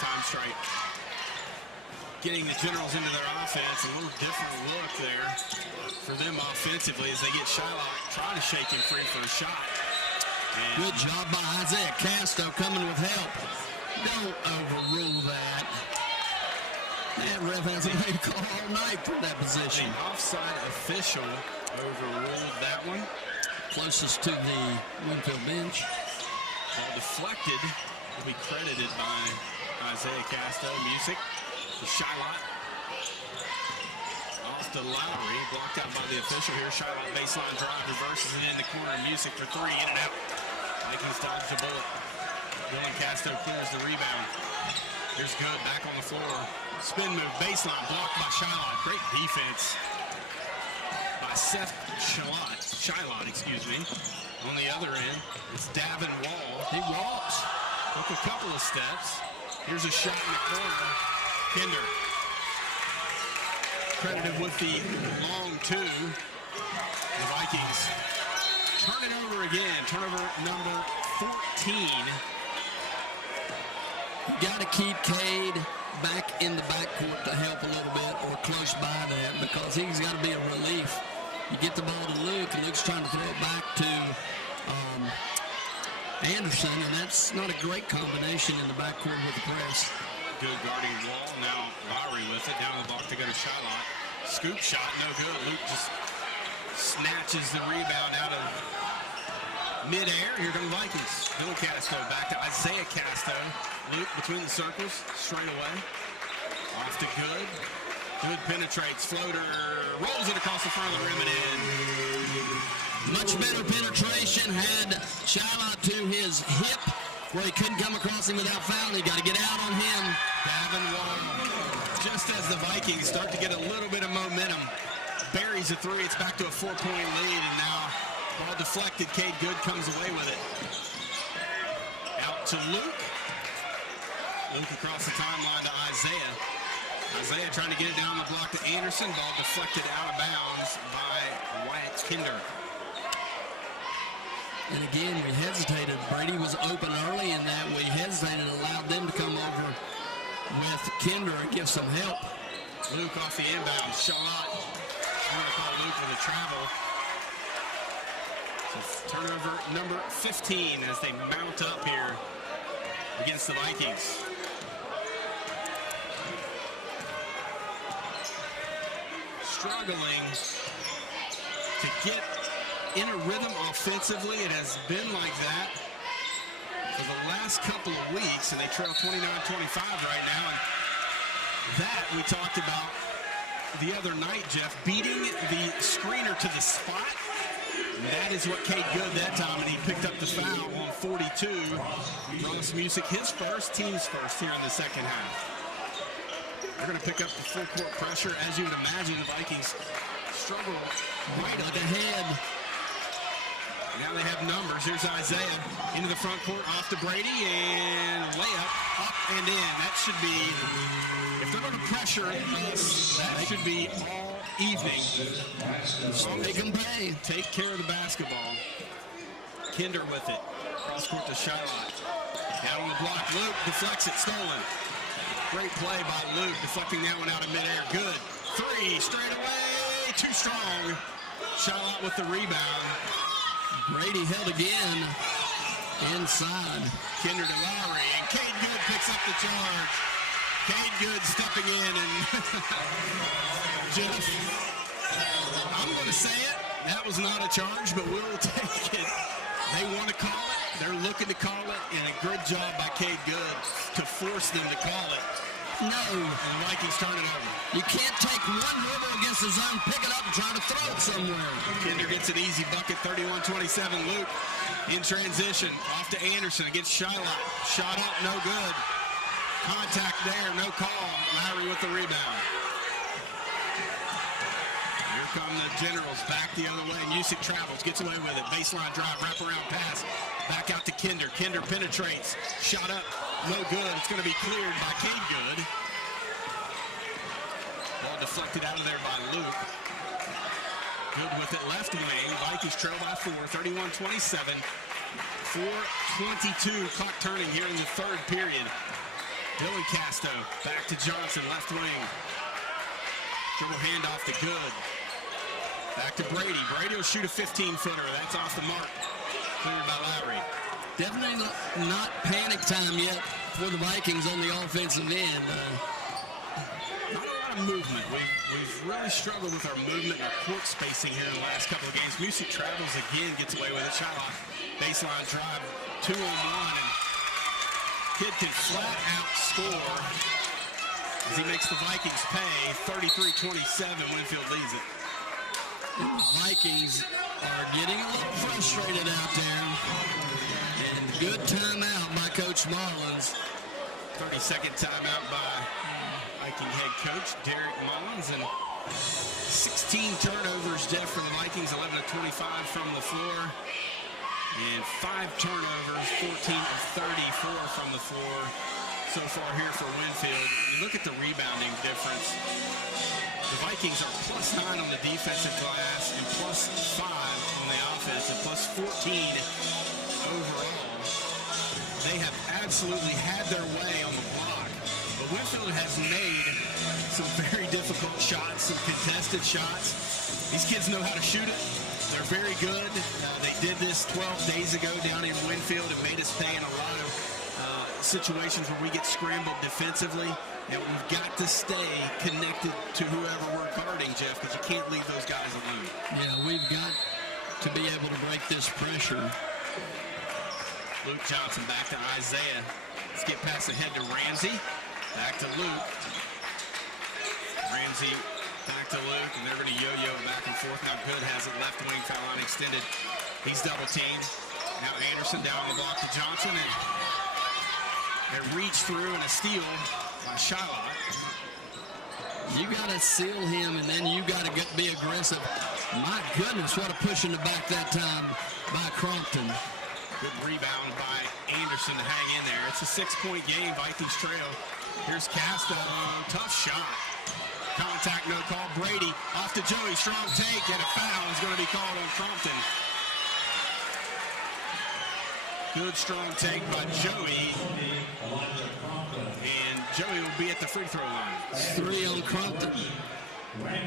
time strike. Getting the Generals into their offense, a little different look there for them offensively as they get Shylock trying to shake him free for a shot. And good job by Isaiah Casto coming with help. Don't overrule that. That ref hasn't made a call all night for that position. the offside official overruled that one. Closest to the Winfield bench. Ball deflected will be credited by Isaiah Casto. Music to Shylock. Off to Lowry, blocked out by the official here. Shylock baseline drive, reverses it in the corner. Music for three, in and out. Vikings dodged a bullet. Dylan Casto clears the rebound. Here's Good back on the floor. Spin move, baseline, blocked by Shylock. Great defense by Seth Shylock, excuse me. On the other end, it's Davin Wall. He walks. Took a couple of steps. Here's a shot in the corner. Kinder. Credited with the long two. The Vikings turn it over again. Turnover number 14. Got to keep Cade back in the backcourt to help a little bit or close by that because he's got to be a relief. You get the ball to Luke, and Luke's trying to throw it back to Anderson, and that's not a great combination in the backcourt with the press. Good guarding Wall. Now Lowry with it. Down the block to go to Shylock. Scoop shot, no good. Luke just snatches the rebound out of midair. Here come the Vikings. Bill Casto back to Isaiah Casto. Luke between the circles, straight away. Off to Good. Good penetrates, floater, rolls it across the front of the rim and in. Much better penetration, had Shylock to his hip where he couldn't come across him without fouling. You got to get out on him. Davin Wall, just as the Vikings start to get a little bit of momentum, buries a three. It's back to a 4-point lead, and now ball deflected. Cade Good comes away with it. Out to Luke. Luke across the timeline to Isaiah. Isaiah trying to get it down the block to Anderson. Ball deflected out of bounds by Wyatt Kinder. And again, we hesitated. Brady was open early in that. We hesitated and allowed them to come over with Kinder and give some help. Luke off the inbound. Shot. I'm going to call Luke with a travel. So turnover number 15 as they mount up here against the Vikings. Struggling to get in a rhythm offensively. It has been like that for the last couple of weeks, and they trail 29-25 right now. And that we talked about the other night, Jeff, beating the screener to the spot. And that is what Cade Good that time, and he picked up the foul on 42. Ross Music, his first, team's first here in the second half. They're going to pick up the full court pressure. As you would imagine, the Vikings struggle right up ahead. Now they have numbers. Here's Isaiah into the front court, off to Brady, and layup up and in. That should be, if they're going to pressure us, that should be all evening. So Make them pay. Take care of the basketball. Kinder with it. Cross court to Shylock. Down on the block. Luke deflects it. Stolen. Great play by Luke, deflecting that one out of midair. Good. Three, straight away. Too strong. Shylock with the rebound. Brady held again. Inside. Kinder to Lowry, and Cade Good picks up the charge. Cade Good stepping in, and Jeff, I'm going to say it. That was not a charge, but we'll take it. They want to call it. They're looking to call it, and a good job by Cade Good to force them to call it. No. And the Vikings turn it over. You can't take one dribble against the zone, pick it up, and try to throw it somewhere. Kinder gets an easy bucket, 31-27. Luke in transition, off to Anderson against Shylock. Shot up, no good. Contact there, no call. Lowry with the rebound. Here come the Generals back the other way. Music travels, gets away with it. Baseline drive, wraparound pass. Back out to Kinder. Kinder penetrates. Shot up, no good. It's going to be cleared by Cade Good. Ball deflected out of there by Luke. Good with it left wing. Vikings trail by 4, 31-27. 4:22 clock turning here in the third period. Dylan Casto back to Johnson, left wing. Dribble handoff to Good. Back to Brady. Brady will shoot a 15-footer. That's off the mark. Cleared by Lowry. Definitely not panic time yet for the Vikings on the offensive end. Not a lot of movement. We've really struggled with our movement and our court spacing here in the last couple of games. Music travels again, gets away with a shot off. Baseline drive, 2-on-1, and Kid can flat out score as he makes the Vikings pay. 33-27, Winfield leads it. The Vikings are getting a little frustrated out there. And good timeout by Coach Mullins. 30-second timeout by Viking head coach Derek Mullins. And 16 turnovers, Jeff, for the Vikings, 11 of 25 from the floor. And 5 turnovers, 14 of 34 from the floor so far here for Winfield. You look at the rebounding difference. The Vikings are +9 on the defensive glass and +5 on the offense and +14 overall. They have absolutely had their way on the block. But Winfield has made some very difficult shots, some contested shots. These kids know how to shoot it. They're very good. They did this 12 days ago down in Winfield. It made us pay in a lot of situations where we get scrambled defensively, and we've got to stay connected to whoever we're guarding, Jeff, because you can't leave those guys alone. Yeah, we've got to be able to break this pressure. Luke Johnson back to Isaiah. Let's get past the head to Ramsey. Back to Luke. Ramsey back to Luke, and they're going to yo-yo it back and forth. Now Good has it left wing, foul line extended. He's double teamed. Now Anderson down the block to Johnson, and a reach through and a steal by Shylock. You got to seal him, and then you got to be aggressive. My goodness, what a push in the back that time by Crompton. Good rebound by Anderson to hang in there. It's a 6-point game. Vikings trail. Here's Casta. Tough shot. Contact, no call. Brady off to Joey. Strong take, and a foul is going to be called on Crompton. Good strong take by Joey. And Joey will be at the free throw line. 3 on Crompton.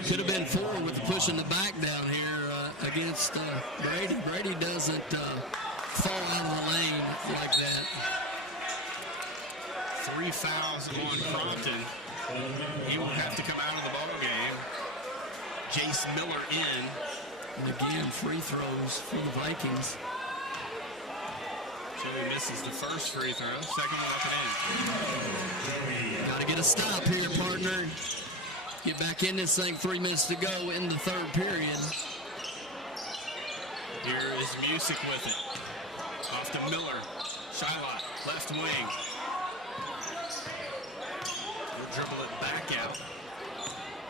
Could have been 4 with the push in the back down here against Brady. Brady doesn't fall out of the lane like that. 3 fouls on Crompton. He will have to come out of the ball game. Jace Miller in. And again, free throws for the Vikings. Joey misses the first free throw. Second one up and in. Got to get a stop here, partner. Get back in this thing. 3 minutes to go in the third period. Here is Music with it. Off to Miller. Shylock, left wing. He'll dribble it back out.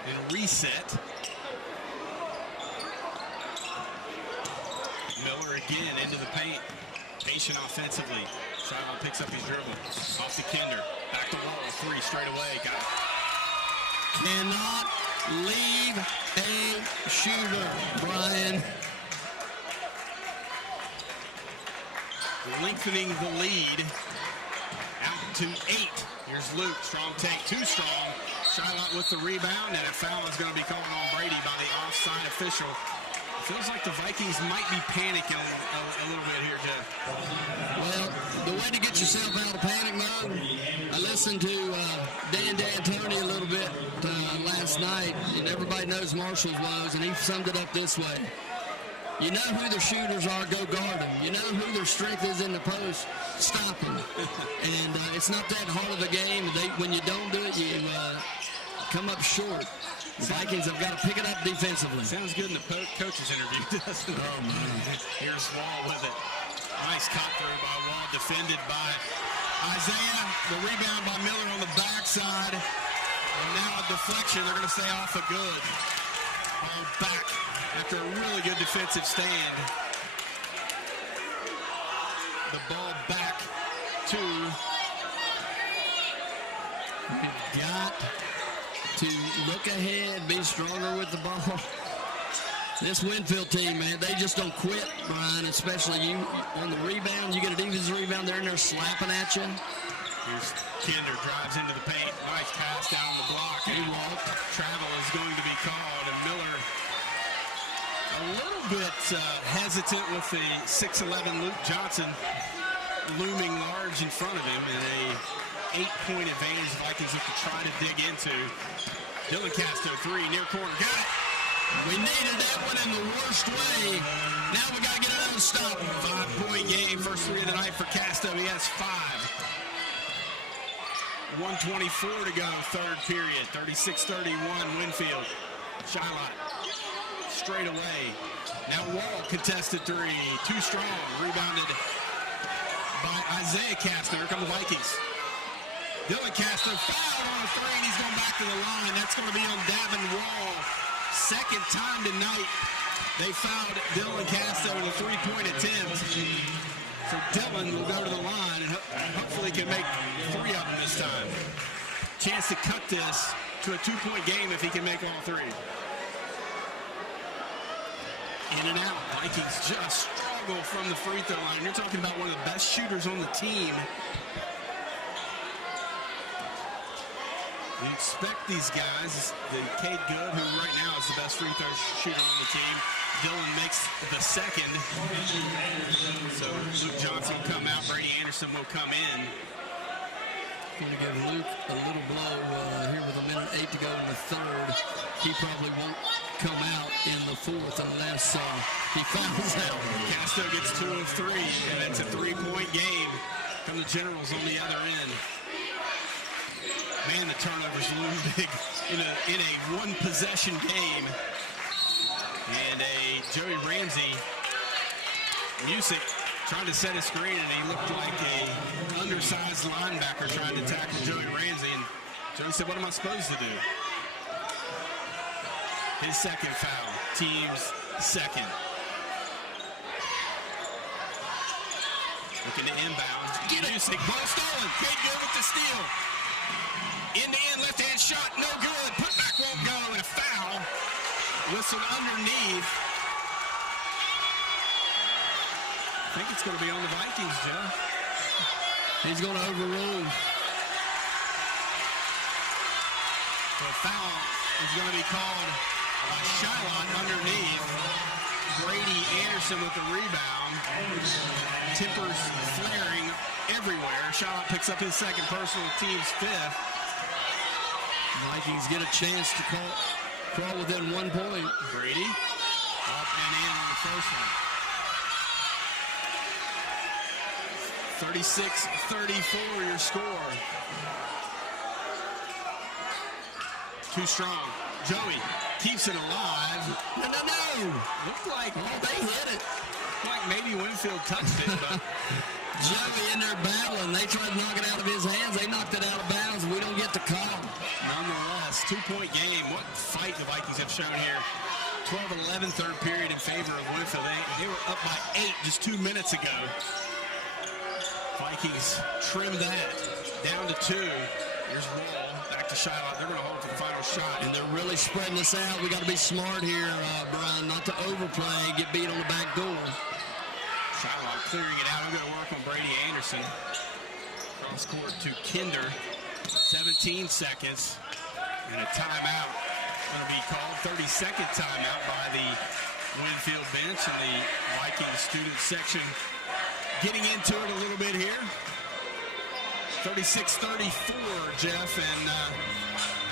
And reset. Miller again into the paint. Patient offensively. Shylock picks up his dribble. Off to Kinder. Back to Wall. 3 straight away. Got it. Cannot leave a shooter, Brian. Lengthening the lead out to 8. Here's Luke. Strong take. Too strong. Shylock with the rebound, and a foul is going to be called on Brady by the offside official. Feels like the Vikings might be panicking a little bit here, Jeff. Well, the way to get yourself out of panic mode, I listened to Dan D'Antoni a little bit last night, and everybody knows Marshall's woes, and he summed it up this way. You know who their shooters are, go guard them. You know who their strength is in the post, stop them. And it's not that hard of a game. When you don't do it, you come up short. The Vikings have got to pick it up defensively. Sounds good in the coach's interview, doesn't it? Oh, man. Here's Wall with it. Nice cut through by Wall, defended by Isaiah. The rebound by Miller on the backside. And now a deflection. They're going to say off a good. Ball back after a really good defensive stand. The ball back to... We've got to look ahead, be stronger with the ball. This Winfield team, man, they just don't quit, Brian, especially you on the rebound. You get a defensive rebound, they're in there slapping at you. Here's Kinder, drives into the paint. Nice pass down the block. He walked. Travel is going to be called, and Miller a little bit hesitant with the 6'11" Luke Johnson looming large in front of him, and a 8-point advantage the Vikings have to try to dig into. Dylan Casto, 3, near corner, got it. We needed that one in the worst way. Now we got to get it unstopped. 5-point game, first 3 of the night for Casto. He has 5. 1:24 to go, third period. 36-31, Winfield. Shylot, straight away. Now Wall, contested 3. Too strong, rebounded by Isaiah Castner. Here come the Vikings. Dylan Castner fouled on a 3, and he's going back to the line. That's going to be on Davin Wall. Second time tonight they fouled Dylan Castner in a 3-point attempt. So Dylan will go to the line and hopefully can make 3 of them this time. Chance to cut this to a 2-point game if he can make all 3. In and out. Vikings just struggle from the free throw line. You're talking about one of the best shooters on the team. We expect these guys, the Cade Good, who right now is the best free throw shooter on the team. Dylan makes the second. So Luke Johnson will come out. Brady Anderson will come in. Going to give Luke a little blow here with 1:08 to go in the third. He probably won't come out in the fourth unless he fouls out. Castro gets 2 of 3, and it's a 3-point game from the Generals on the other end. Man, the turnovers loom big in a one-possession game. And a Joey Ramsey, Music, trying to set a screen, and he looked like a undersized linebacker trying to tackle Joey Ramsey. And Joey said, "What am I supposed to do?" His second foul, team's second. Looking to inbound. Music, ball stolen. Cade Good with the steal. In the end, left-hand shot, no good. Put back won't go, and a foul. Whistled underneath. I think it's going to be on the Vikings, Joe. He's going to overrule. So a foul is going to be called by Shylot underneath. Brady Anderson with the rebound. Tempers flaring everywhere. Shylot picks up his second personal, team's 5th. Vikings get a chance to crawl within 1 point. Brady up and in on the first one. 36-34 your score. Too strong. Joey keeps it alive. No. Looked like they hit it. Like maybe Winfield touched it, but Joey in there battling. They tried to knock it out of his hands. They knocked it out of bounds. We don't get the call. Nonetheless, 2-point game. What fight the Vikings have shown here. 12-11 third period in favor of Winfield. They were up by 8 just 2 minutes ago. Vikings trim that down to 2. Here's Wall, back to Shylot. They're going to hold for the final shot. And they're really spreading this out. We got to be smart here, Brian, not to overplay, get beat on the back door. Shylot clearing it out. I'm going to work on Brady Anderson. Cross court to Kinder. 17 seconds. And a timeout going to be called. 32nd timeout by the Winfield bench, and the Vikings student section getting into it a little bit here. 36-34, Jeff, and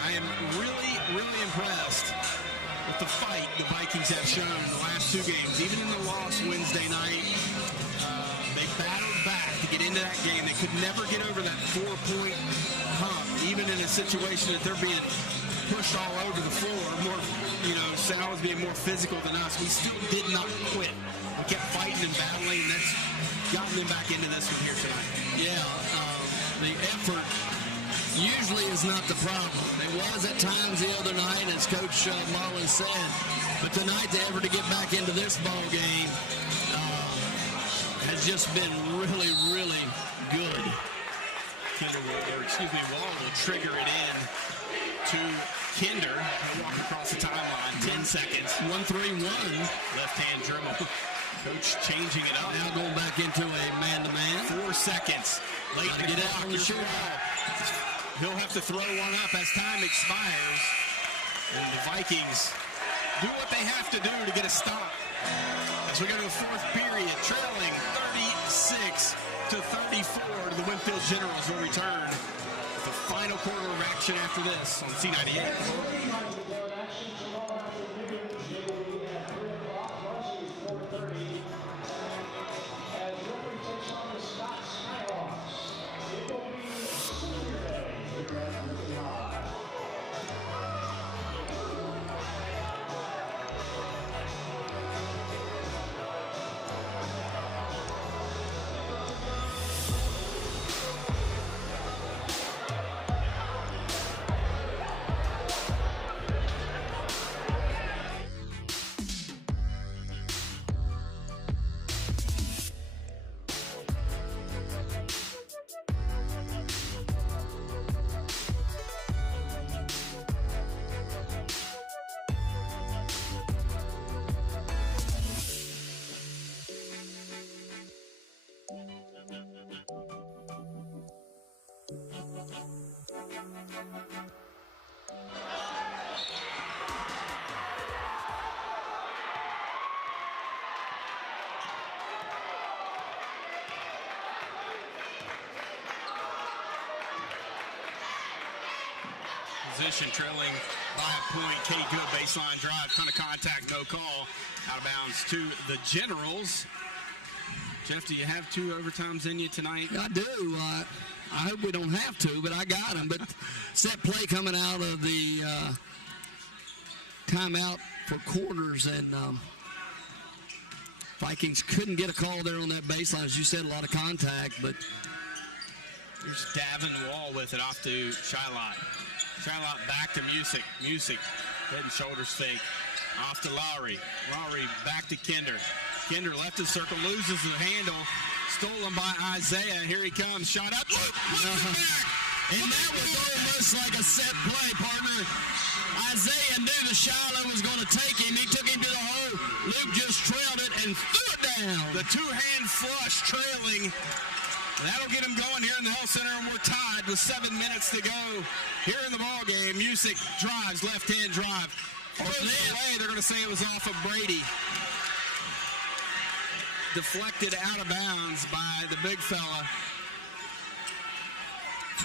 I am really, really impressed with the fight the Vikings have shown in the last 2 games. Even in the loss Wednesday night, they battled back to get into that game. They could never get over that 4-point hump, even in a situation that they're being pushed all over the floor. More, Sal was being more physical than us. We still did not quit. We kept fighting and battling, and that's gotten them back into this one here tonight. Yeah, the effort usually is not the problem. It was at times the other night, as Coach Marlin said. But tonight, the effort to get back into this ball game has just been really, really good. Wall will trigger it in to Kinder. He'll walk across the timeline. 10 seconds. 1-3-1. Left-hand dribble. Coach changing it up. Now going back into a man-to-man. 4 seconds. Late to get out on the short. He'll have to throw one up as time expires. And the Vikings do what they have to do to get a stop. As we go to the fourth period, trailing 36-34, the Winfield Generals will return with the final quarter of action after this on C98. Position trailing by a point. Katie Good baseline drive, ton of contact, no call. Out of bounds to the Generals. Jeff, do you have 2 overtimes in you tonight? I do. I hope we don't have to, but I got them. But set play coming out of the timeout for quarters, and Vikings couldn't get a call there on that baseline. As you said, a lot of contact, but here's Davin Wall with it off to Shylot. Shylot back to Music. Music, head and shoulders fake. Off to Lowry. Lowry back to Kinder. Kinder left of circle, loses the handle. Stolen by Isaiah. Here he comes. Shot up. Luke, back. And that was almost like a set play, partner. Isaiah knew the Shiloh was going to take him. He took him to the hole. Luke just trailed it and threw it down. The two-hand flush trailing. That'll get him going here in the Health Center, and we're tied with 7 minutes to go here in the ball game. Music drives, left-hand drive. Away, they're going to say it was off of Brady. Deflected out of bounds by the big fella.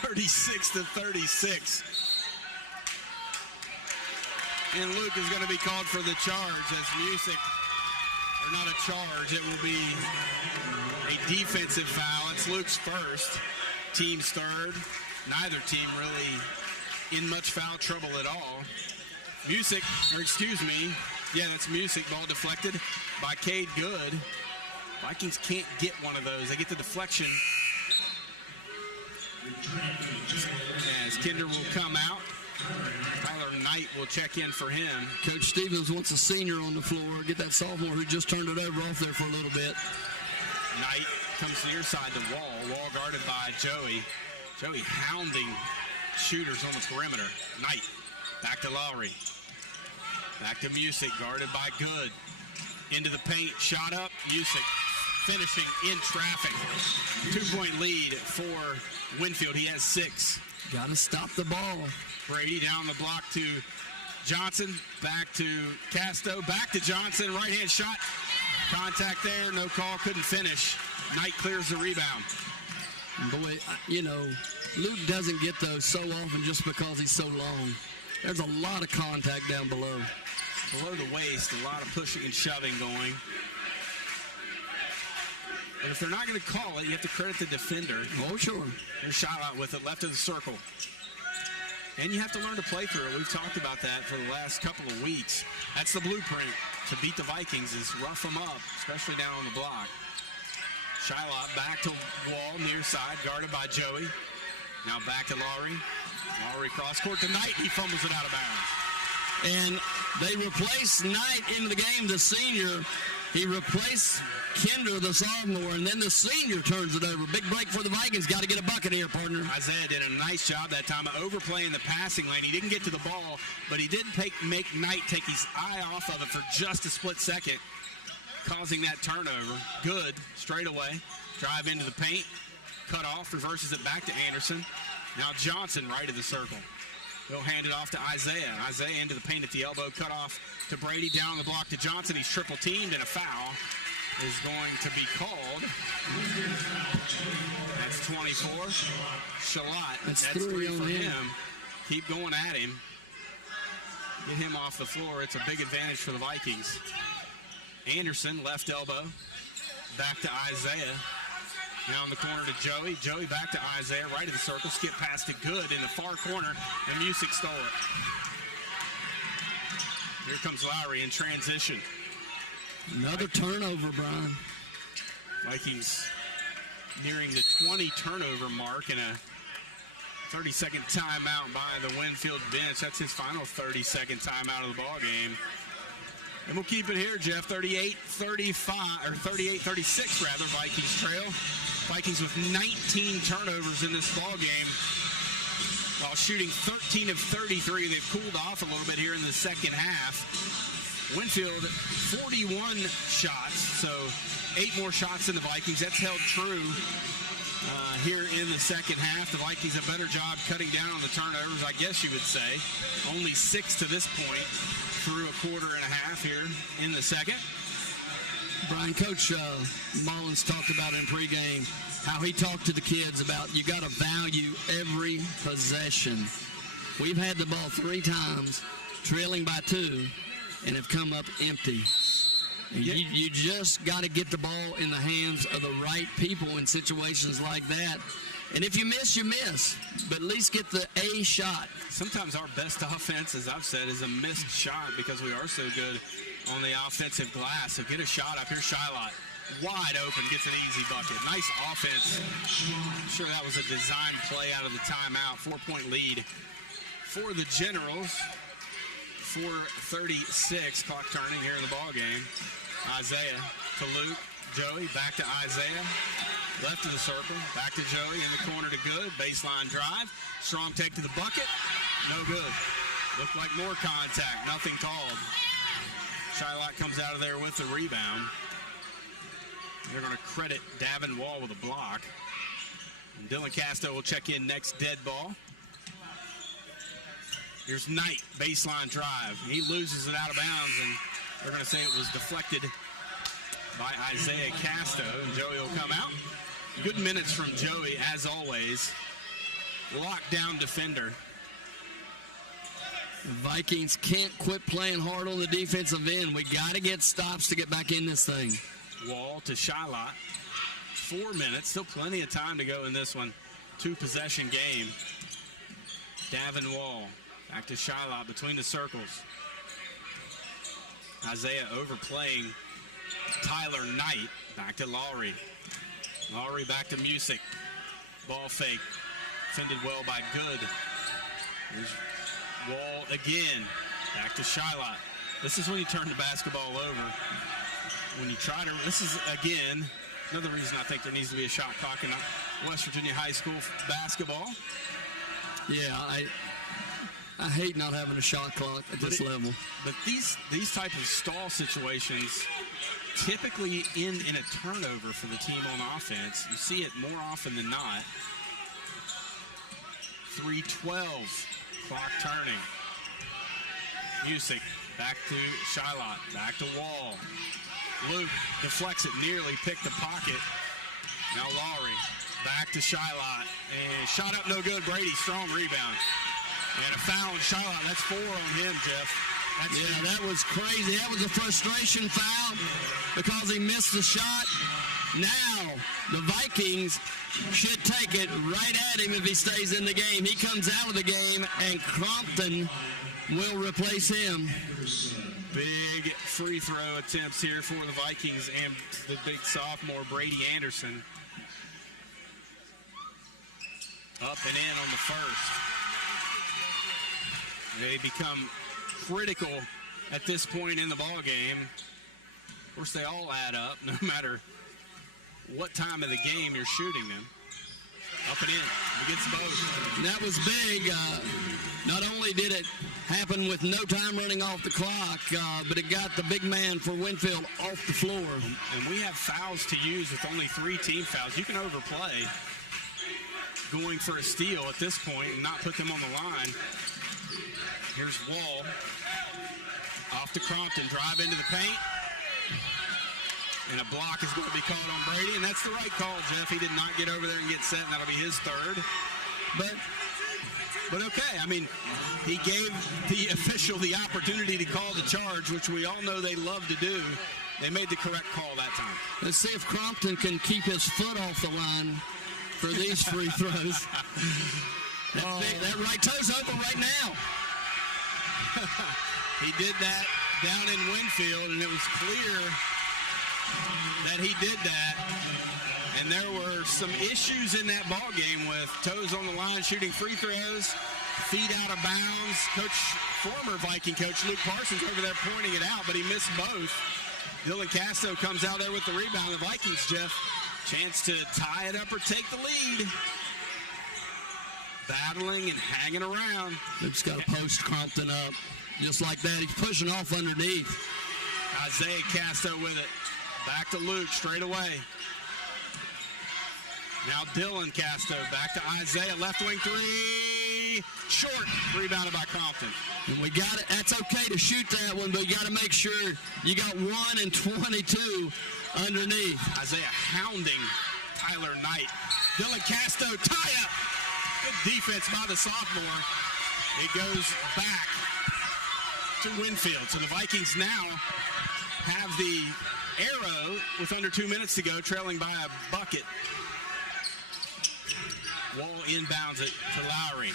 36-36. And Luke is going to be called for the charge as Music, or not a charge, it will be a defensive foul. It's Luke's first. Team's third. Neither team really in much foul trouble at all. Music, or excuse me, yeah, that's Music. Ball deflected by Cade Good. Vikings can't get one of those. They get the deflection. As Kinder will come out. Tyler Knight will check in for him. Coach Stevens wants a senior on the floor. Get that sophomore who just turned it over off there for a little bit. Knight comes near side to Wall. Wall guarded by Joey. Joey hounding shooters on the perimeter. Knight back to Lowry. Back to Music, guarded by Good. Into the paint, shot up. Music finishing in traffic. 2-point lead for Winfield. He has 6. Got to stop the ball. Brady down the block to Johnson. Back to Casto. Back to Johnson. Right-hand shot. Contact there. No call. Couldn't finish. Knight clears the rebound. Boy, you know, Luke doesn't get those so often just because he's so long. There's a lot of contact down below. Below the waist, a lot of pushing and shoving going. But if they're not going to call it, you have to credit the defender. Oh, sure. There's Shylot with it, left of the circle. And you have to learn to play through it. We've talked about that for the last couple of weeks. That's the blueprint to beat the Vikings, is rough them up, especially down on the block. Shylot back to Wall, near side, guarded by Joey. Now back to Lowry. Lowry cross court to Knight. He fumbles it out of bounds. And they replaced Knight into the game, the senior. He replaced Kinder, the sophomore, and then the senior turns it over. Big break for the Vikings. Got to get a bucket here, partner. Isaiah did a nice job that time of overplaying the passing lane. He didn't get to the ball, but he did make Knight take his eye off of it for just a split second. causing that turnover. Good, straight away. Drive into the paint, cut off, reverses it back to Anderson. Now Johnson right of the circle. He'll hand it off to Isaiah. Isaiah into the paint at the elbow, cut off to Brady, down on the block to Johnson. He's triple teamed, and a foul is going to be called. That's 24. Shalott, that's 3 for him. Keep going at him. Get him off the floor. It's a big advantage for the Vikings. Anderson, left elbow, back to Isaiah. Now in the corner to Joey. Joey back to Isaiah, right of the circle. Skip past it, good in the far corner, and Music stole it. Here comes Lowry in transition. Another turnover, Brian. Vikings nearing the 20 turnover mark and a 30-second timeout by the Winfield bench. That's his final 30-second timeout of the ball game. And we'll keep it here, Jeff. 38-35, or 38-36 rather, Vikings trail. Vikings with 19 turnovers in this ball game, while shooting 13 of 33. They've cooled off a little bit here in the second half. Winfield, 41 shots, so 8 more shots than the Vikings. That's held true here in the second half. The Vikings a better job cutting down on the turnovers, I guess you would say. Only 6 to this point through a quarter and a half here in the second. Brian, Coach Mullins talked about in pregame how he talked to the kids about you got to value every possession. We've had the ball 3 times, trailing by 2, and have come up empty. You just got to get the ball in the hands of the right people in situations like that. And if you miss, you miss. But at least get the A shot. Sometimes our best offense, as I've said, is a missed shot because we are so good on the offensive glass. So get a shot up here. Shalott wide open, gets an easy bucket. Nice offense. I'm sure that was a design play out of the timeout. 4-point lead for the Generals. 4:36, clock turning here in the ball game. Isaiah to Luke. Joey back to Isaiah. Left of the circle, back to Joey in the corner to Good. Baseline drive. Strong take to the bucket. No good. Looked like more contact. Nothing called. Shylock comes out of there with the rebound. They're going to credit Davin Wall with a block. And Dylan Casto will check in next dead ball. Here's Knight, baseline drive. He loses it out of bounds, and they're going to say it was deflected by Isaiah Casto, and Joey will come out. Good minutes from Joey, as always. Lockdown defender. The Vikings can't quit playing hard on the defensive end. We got to get stops to get back in this thing. Wall to Shylock. 4 minutes, still plenty of time to go in this one. 2-possession game. Davin Wall back to Shylock between the circles. Isaiah overplaying Tyler Knight. Back to Lowry. Lowry back to Music. Ball fake. Defended well by Good. Here's Wall again. Back to Shylock. This is when you turn the basketball over. When you try to, this is again another reason I think there needs to be a shot clock in West Virginia high school basketball. Yeah, I hate not having a shot clock at this level. But these type of stall situations typically end in a turnover for the team on offense. You see it more often than not. 3:12, clock turning. Music, back to Shylock, back to Wall. Luke deflects it, nearly picked the pocket. Now Lowry, back to Shylock, and shot up no good. Brady, strong rebound. And a foul on Shylock. That's 4 on him, Jeff. That was crazy. That was a frustration foul because he missed the shot. Now the Vikings should take it right at him if he stays in the game. He comes out of the game, and Crompton will replace him. Big free throw attempts here for the Vikings and the big sophomore Brady Anderson. Up and in on the first. They become critical at this point in the ball game. Of course, they all add up no matter what time of the game you're shooting them. Up and in. He gets both. And that was big. Not only did it happen with no time running off the clock, but it got the big man for Winfield off the floor. And we have fouls to use with only 3 team fouls. You can overplay going for a steal at this point and not put them on the line. Here's Wall. Off to Crompton, drive into the paint. And a block is going to be called on Brady, and that's the right call, Jeff. He did not get over there and get set, and that'll be his third. But okay, I mean, he gave the official the opportunity to call the charge, which we all know they love to do. They made the correct call that time. Let's see if Crompton can keep his foot off the line for these free throws. That right toe's open right now. He did that down in Winfield, and it was clear that he did that. And there were some issues in that ball game with toes on the line, shooting free throws, feet out of bounds. Former Viking coach Luke Parsons over there pointing it out, but he missed both. Dylan Casto comes out there with the rebound. The Vikings, Jeff, chance to tie it up or take the lead. Battling and hanging around. Luke's got to post Crompton up. Just like that, he's pushing off underneath. Isaiah Casto with it. Back to Luke straight away. Now Dylan Casto back to Isaiah. Left wing three. Short. Rebounded by Crompton. And we got it. That's okay to shoot that one, but you got to make sure you got 1 and 22 underneath. Isaiah hounding Tyler Knight. Dylan Casto tie up. Good defense by the sophomore. It goes back to Winfield. So the Vikings now have the arrow with under 2 minutes to go, trailing by a bucket. Wall inbounds it to Lowry.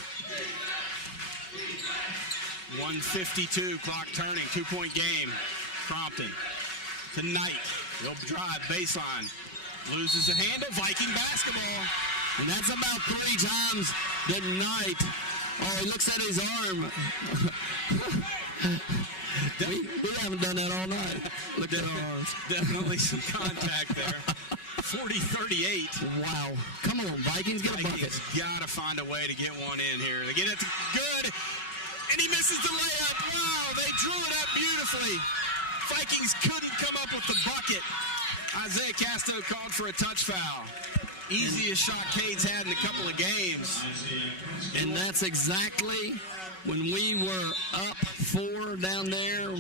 1:52, clock turning, 2-point game. Crompton to Knight. He'll drive, baseline. Loses a handle, Viking basketball. And that's about 3 times that Knight, he looks at his arm. we haven't done that all night. Look at our arms. Definitely some contact there. 40-38. Wow. Come on, Vikings, get a bucket. Got to find a way to get one in here. They get it good, and he misses the layup. Wow, they drew it up beautifully. Vikings couldn't come up with the bucket. Isaiah Casto called for a touch foul. Easiest shot Cade's had in a couple of games. And that's exactly when we were up 4 down there.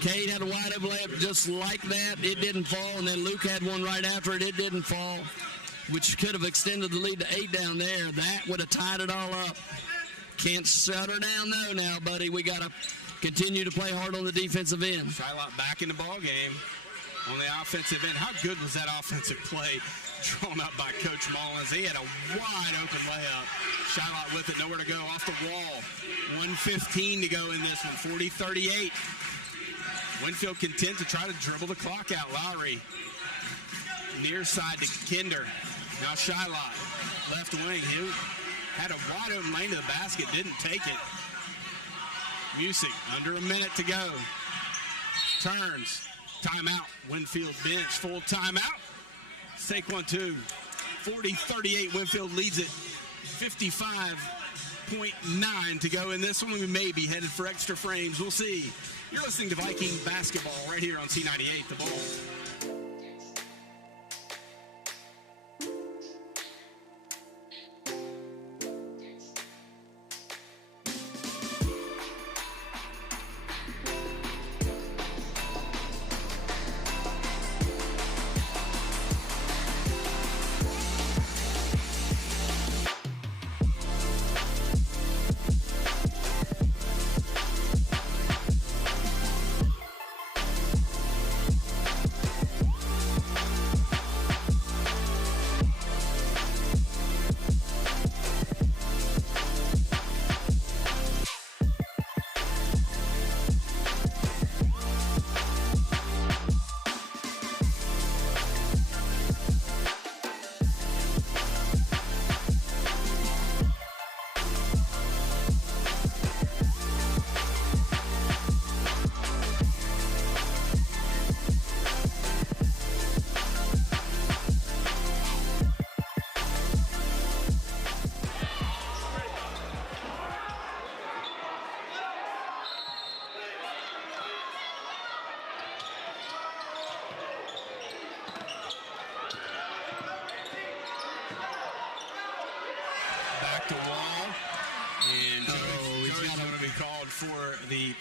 Cade had a wide open layup just like that. It didn't fall. And then Luke had one right after it. It didn't fall, which could have extended the lead to 8 down there. That would have tied it all up. Can't shut her down, though, now, buddy. We got to continue to play hard on the defensive end. Shiloh back in the ball game on the offensive end. How good was that offensive play drawn up by Coach Mullins? He had a wide open layup. Shiloh with it, nowhere to go, off the wall. 1:15 to go in this one, 40-38. Winfield content to try to dribble the clock out. Lowry, near side to Kinder. Now Shiloh, left wing. He had a wide open lane to the basket, didn't take it. Music, under a minute to go. Turns, timeout. Winfield bench, full timeout. Let's take 1, 2. 40-38, Winfield leads it. 55.9 to go in this one. We may be headed for extra frames. We'll see. You're listening to Viking basketball right here on C98, The Ball.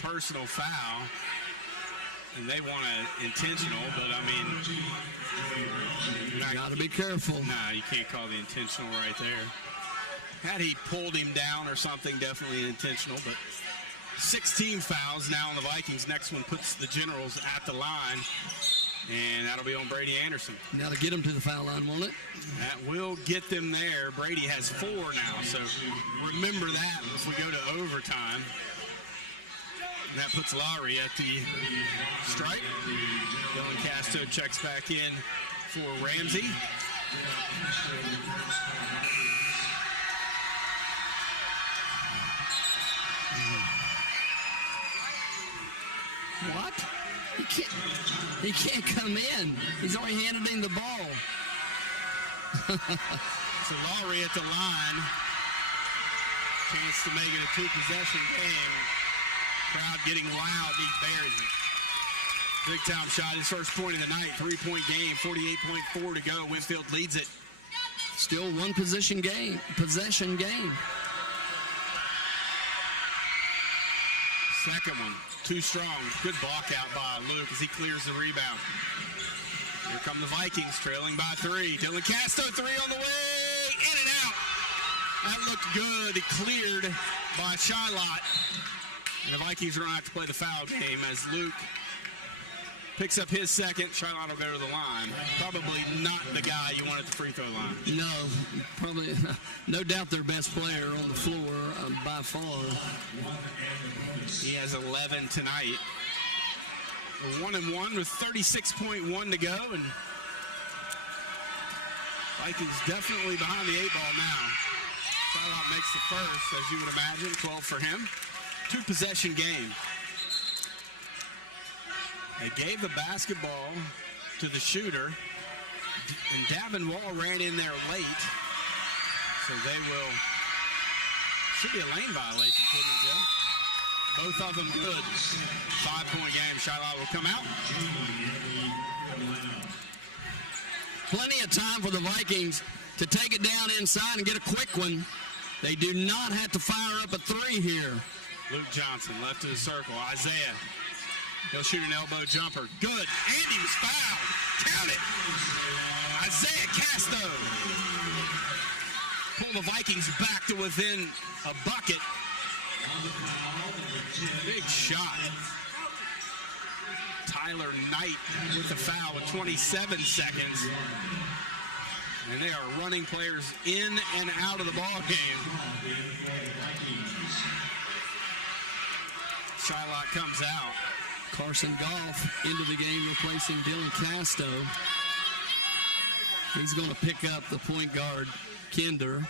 personal foul, and they want an intentional, but I mean, Got to be careful. Nah, you can't call the intentional right there. Had he pulled him down or something, definitely intentional, but 16 fouls now on the Vikings. Next one puts the Generals at the line, and that'll be on Brady Anderson. Now to get him to the foul line, won't it? That will get them there. Brady has 4 now, so remember that if we go to overtime. And that puts Lowry at the strike. Dylan Casto checks back in for Ramsey. What? He can't come in. He's already handed him the ball. So Lowry at the line. Chance to make it a 2-possession game. Crowd getting loud. He buries it. Big time shot. His first point of the night. 3-point game. 48.4 to go. Winfield leads it. Still one possession game. Second one. Too strong. Good block out by Luke as he clears the rebound. Here come the Vikings trailing by 3. Dylan Casto 3 on the way. In and out. That looked good. He cleared by Shylot. And the Vikings are going to have to play the foul game as Luke picks up his second. Shylot will go to the line. Probably not the guy you want at the free throw line. No, probably. No doubt their best player on the floor by far. He has 11 tonight. 1-1 with 36.1 to go, and Vikings definitely behind the 8 ball now. Shylot makes the first, as you would imagine, 12 for him. 2-possession game. They gave the basketball to the shooter, and Davin Wall ran in there late, so they will. Should be a lane violation, shouldn't it, Joe? Both of them good. 5-point game. Shylot will come out. Plenty of time for the Vikings to take it down inside and get a quick one. They do not have to fire up a 3 here. Luke Johnson left of the circle. Isaiah. He'll shoot an elbow jumper. Good. And he was fouled. Count it. Isaiah Casto. Pull the Vikings back to within a bucket. Big shot. Tyler Knight with the foul with 27 seconds. And they are running players in and out of the ball game. Shylot comes out. Carson Goff into the game replacing Dylan Casto. He's going to pick up the point guard, Kinder.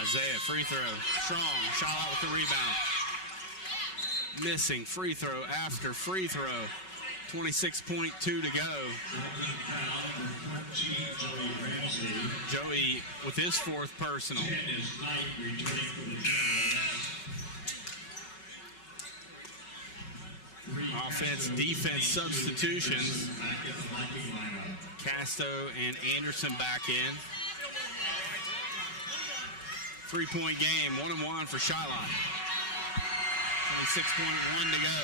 Isaiah, free throw. Strong. Shylot with the rebound. Missing free throw after free throw. 26.2 to go. Joey with his 4th personal. Offense, defense substitutions. Casto and Anderson back in. 3-point game, 1-1 for Shylot. 26.1 to go.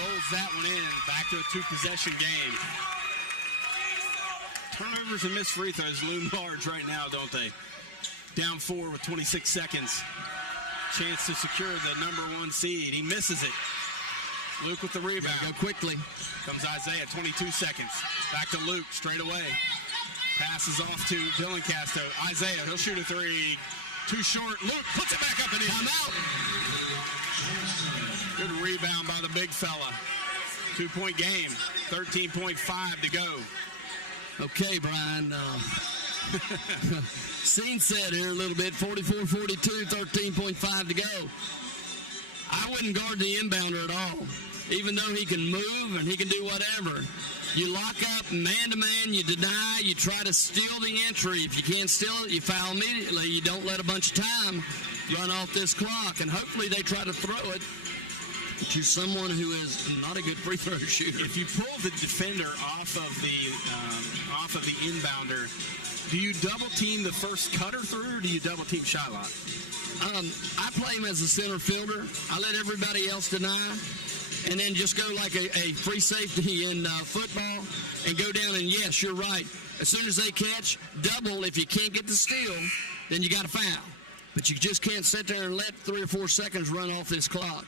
Rolls that one in, back to a 2-possession game. Turnovers and missed free throws loom large right now, don't they? Down 4 with 26 seconds. Chance to secure the number 1 seed. He misses it. Luke with the rebound. Go quickly. Comes Isaiah, 22 seconds. Back to Luke, straight away. Passes off to Dylan Casto. Isaiah, he'll shoot a 3. Too short. Luke puts it back up and in. Time out. Good rebound by the big fella. 2-point game. 13.5 to go. Okay, Brian. Scene set here a little bit. 44-42, 13.5 to go. I wouldn't guard the inbounder at all. Even though he can move and he can do whatever. You lock up man-to-man, you deny, you try to steal the entry. If you can't steal it, you foul immediately. You don't let a bunch of time run off this clock. And hopefully they try to throw it to someone who is not a good free throw shooter. If you pull the defender off of the inbounder, do you double team the first cutter through, or do you double team Shylock? I play him as a center fielder. I let everybody else deny, and then just go like a free safety in football and go down. And yes, you're right. As soon as they catch, double. If you can't get the steal, then you got to foul. But you just can't sit there and let 3 or 4 seconds run off this clock.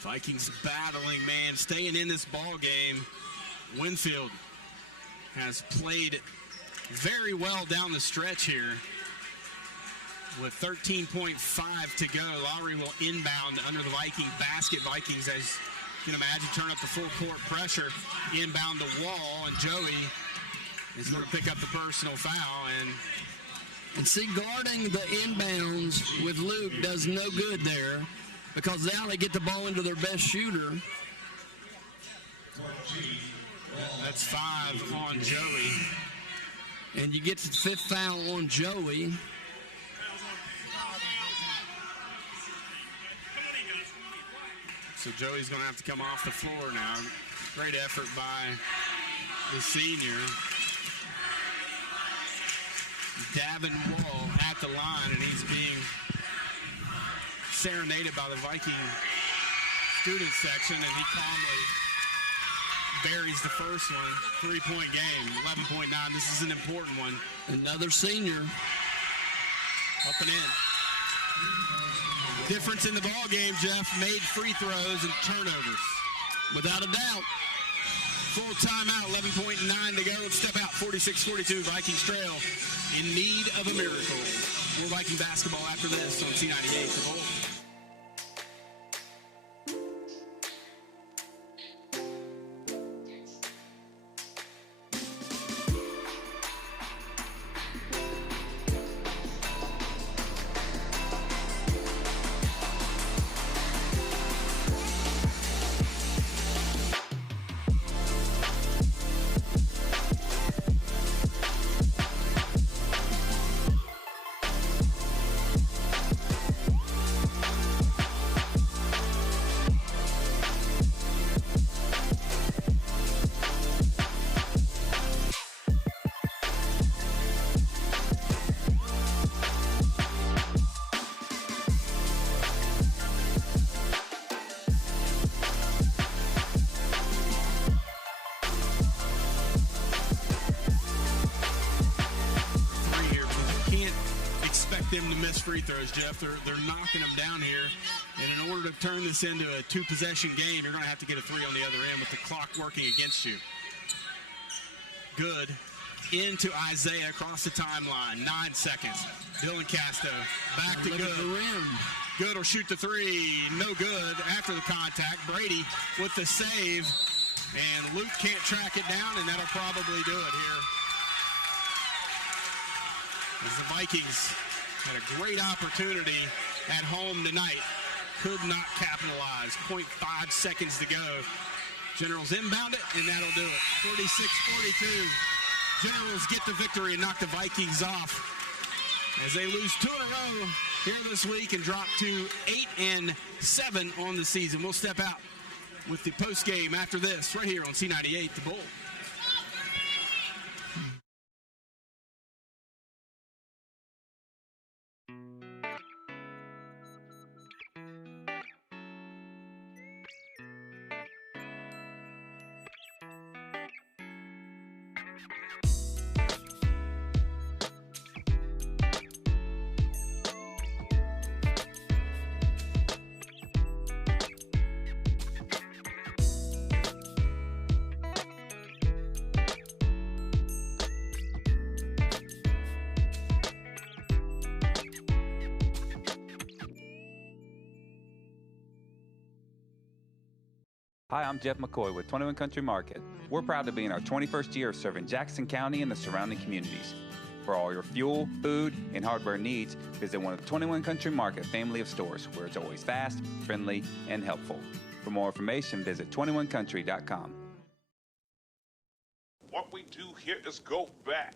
Vikings battling, man, staying in this ball game. Winfield has played very well down the stretch here. With 13.5 to go, Lowry will inbound under the Viking basket. Vikings, as you can imagine, turn up the full court pressure, inbound the wall, and Joey is going to pick up the personal foul. And see, guarding the inbounds with Luke does no good there, because now they get the ball into their best shooter. That's 5 on Joey. And you get the 5th foul on Joey. So Joey's going to have to come off the floor now. Great effort by the senior. Davin Wall at the line, and he's being serenaded by the Viking student section, and he calmly buries the first one. 3-point game, 11.9. This is an important one. Another senior. Up and in. Difference in the ball game, Jeff, made free throws and turnovers. Without a doubt. Full timeout, 11.9 to go. Let's step out, 46-42, Vikings trail in need of a miracle. More Viking basketball after this on C98, The Bull. Them to miss free throws, Jeff. They're knocking them down here, and in order to turn this into a 2-possession game, you're going to have to get a 3 on the other end with the clock working against you. Good. Into Isaiah across the timeline. 9 seconds. Dylan Casto back to Good. Good will shoot the 3. No good after the contact. Brady with the save, and Luke can't track it down, and that'll probably do it here. As the Vikings had a great opportunity at home tonight. Could not capitalize. 0.5 seconds to go. Generals inbound it, and that'll do it. 46-42. Generals get the victory and knock the Vikings off as they lose 2 in a row here this week and drop to 8-7 on the season. We'll step out with the postgame after this right here on C98, The Bull. Hi, I'm Jeff McCoy with 21 Country Market. We're proud to be in our 21st year of serving Jackson County and the surrounding communities. For all your fuel, food, and hardware needs, visit one of the 21 Country Market family of stores where it's always fast, friendly, and helpful. For more information, visit 21country.com. What we do here is go back.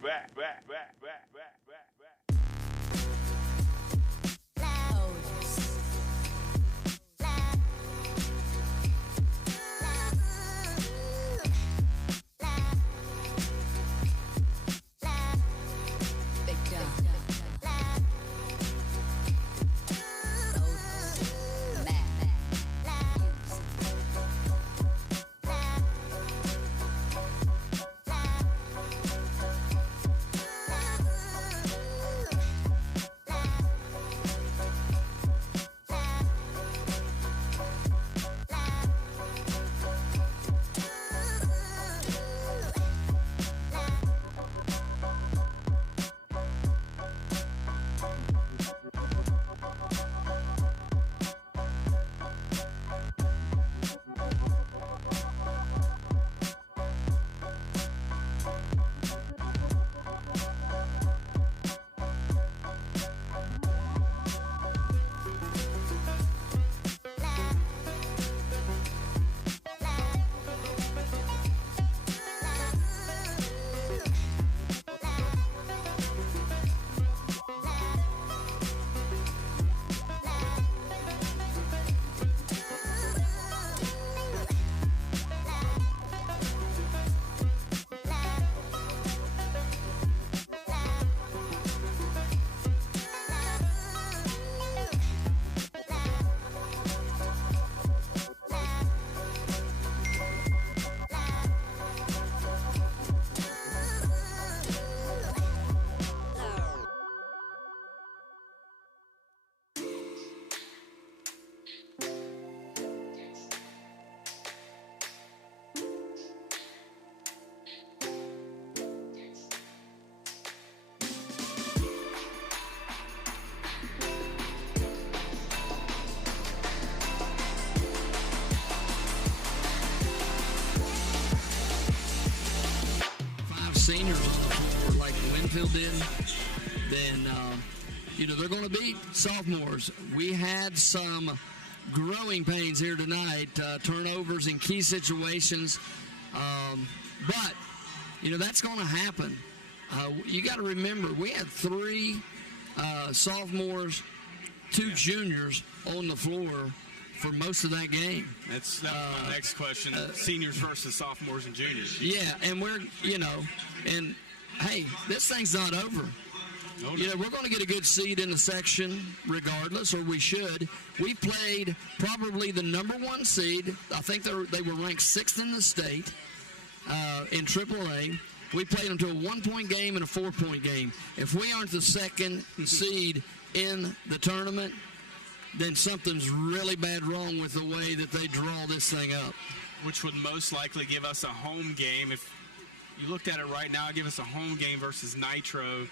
seniors on the floor like Winfield did, then, they're going to beat sophomores. We had some growing pains here tonight, turnovers in key situations. But, that's going to happen. You got to remember, we had 3 sophomores, 2 juniors on the floor for most of that game. That's my next question. Seniors versus sophomores and juniors. Yeah, and we're, and hey, this thing's not over. No. We're going to get a good seed in the section regardless, or we should. We played probably the number 1 seed. I think they were ranked 6th in the state in AAA. We played them to a 1-point game and a 4-point game. If we aren't the 2nd seed in the tournament, then something's really bad wrong with the way that they draw this thing up. Which would most likely give us a home game. If you looked at it right now, give us a home game versus Nitro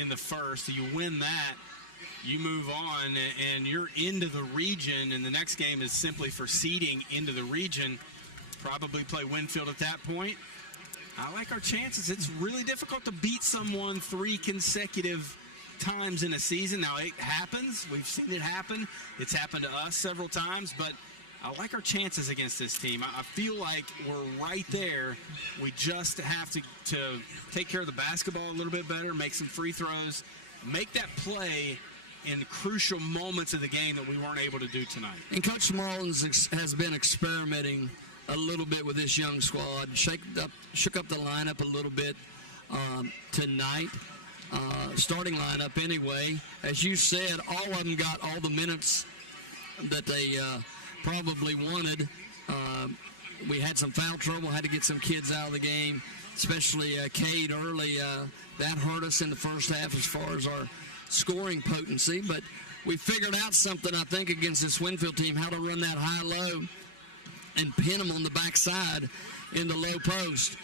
in the first. You win that, you move on, and you're into the region, and the next game is simply for seeding into the region. Probably play Winfield at that point. I like our chances. It's really difficult to beat someone 3 consecutive times in a season. Now, it happens. We've seen it happen. It's happened to us several times, but I like our chances against this team. I feel like we're right there. We just have to take care of the basketball a little bit better, make some free throws, make that play in crucial moments of the game that we weren't able to do tonight. And Coach Mullins has been experimenting a little bit with this young squad, shook up the lineup a little bit tonight. Starting lineup anyway. As you said, all of them got all the minutes that they probably wanted. We had some foul trouble, had to get some kids out of the game, especially Cade early. That hurt us in the first half as far as our scoring potency, but we figured out something, I think, against this Winfield team, how to run that high-low and pin them on the backside in the low post.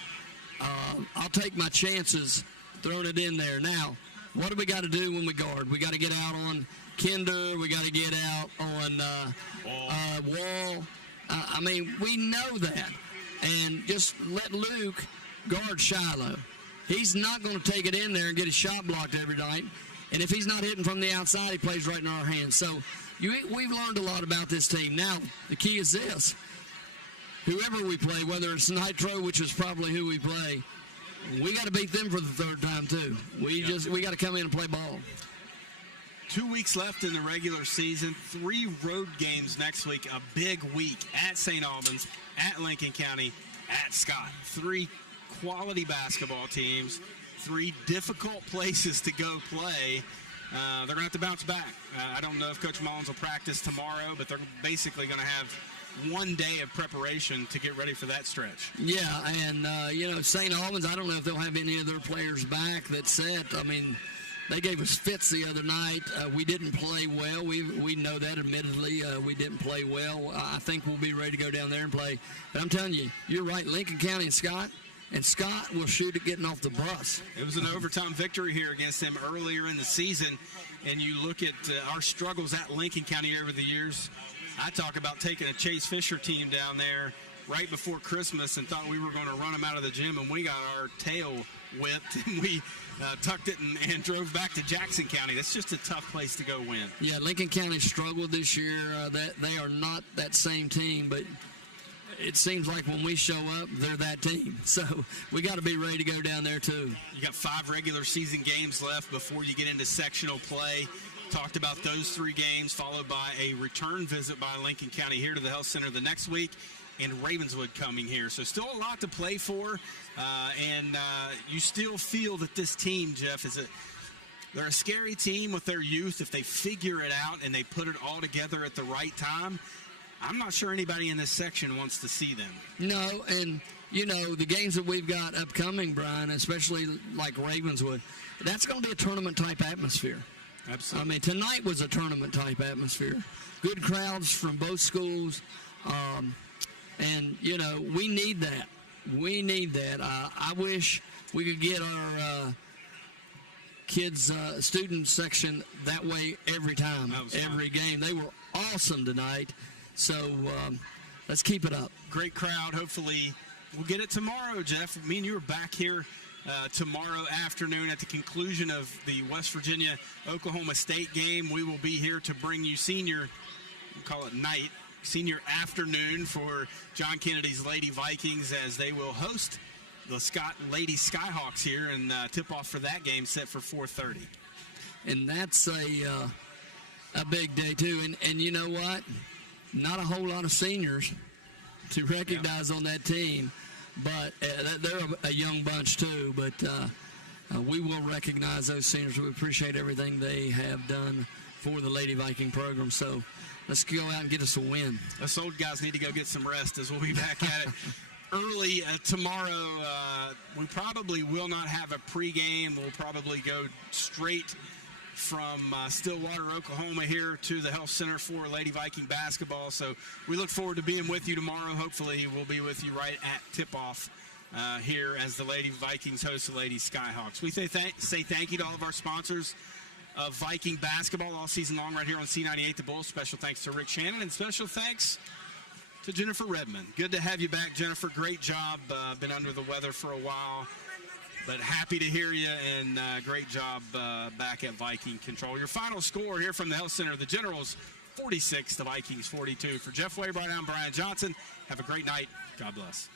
I'll take my chances throwing it in there. Now, what do we got to do when we guard? We got to get out on Kinder. We got to get out on Wall. We know that. And just let Luke guard Shiloh. He's not going to take it in there and get his shot blocked every night. And if he's not hitting from the outside, he plays right in our hands. So we've learned a lot about this team. Now, the key is this. Whoever we play, whether it's Nitro, which is probably who we play, we got to beat them for the 3rd time, too. We got to come in and play ball. 2 weeks left in the regular season, 3 road games next week, a big week at St. Albans, at Lincoln County, at Scott. 3 quality basketball teams, 3 difficult places to go play. They're going to have to bounce back. I don't know if Coach Mullins will practice tomorrow, but they're basically going to have 1 day of preparation to get ready for that stretch. Yeah, and, St. Albans, I don't know if they'll have any of their players back that's set. They gave us fits the other night. We didn't play well. We know that, admittedly. We didn't play well. I think we'll be ready to go down there and play. But I'm telling you, you're right, Lincoln County and Scott will shoot at getting off the bus. It was an overtime victory here against them earlier in the season, and you look at our struggles at Lincoln County over the years. I talk about taking a Chase Fisher team down there right before Christmas and thought we were going to run them out of the gym, and we got our tail whipped, and we tucked it and drove back to Jackson County. That's just a tough place to go win. Yeah, Lincoln County struggled this year. They are not that same team, but it seems like when we show up, they're that team. So we got to be ready to go down there, too. You got 5 regular season games left before you get into sectional play. Talked about those 3 games, followed by a return visit by Lincoln County here to the Health Center the next week, and Ravenswood coming here. So still a lot to play for, and you still feel that this team, Jeff, they're a scary team with their youth. If they figure it out and they put it all together at the right time, I'm not sure anybody in this section wants to see them. No, and, the games that we've got upcoming, Brian, especially like Ravenswood, that's going to be a tournament-type atmosphere. Absolutely. Tonight was a tournament-type atmosphere. Good crowds from both schools. And, we need that. We need that. I wish we could get our kids' student section that way every time, every game. They were awesome tonight. So let's keep it up. Great crowd. Hopefully we'll get it tomorrow, Jeff. Me and you are back here tomorrow afternoon at the conclusion of the West Virginia-Oklahoma State game. We will be here to bring you senior afternoon for John Kennedy's Lady Vikings as they will host the Lady Skyhawks here, and tip-off for that game set for 4:30. And that's a big day, too. And you know what? Not a whole lot of seniors to recognize on that team, but they're a young bunch, too. But we will recognize those seniors. We appreciate everything they have done for the Lady Viking program. So let's go out and get us a win. Us old guys need to go get some rest as we'll be back at it early tomorrow. We probably will not have a pregame. We'll probably go straight from Stillwater, Oklahoma here to the Health Center for Lady Viking basketball. So we look forward to being with you tomorrow. Hopefully we'll be with you right at tip-off here as the Lady Vikings host the Lady Skyhawks. We say thank you to all of our sponsors of Viking basketball all season long right here on C98 The Bull. Special thanks to Rick Shannon, and special thanks to Jennifer Redmond. Good to have you back, Jennifer. Great job. Been under the weather for a while, but happy to hear you, and great job back at Viking Control. Your final score here from the Health Center: the Generals 46, the Vikings 42. For Jeff Wabright, I'm Brian Johnson. Have a great night. God bless.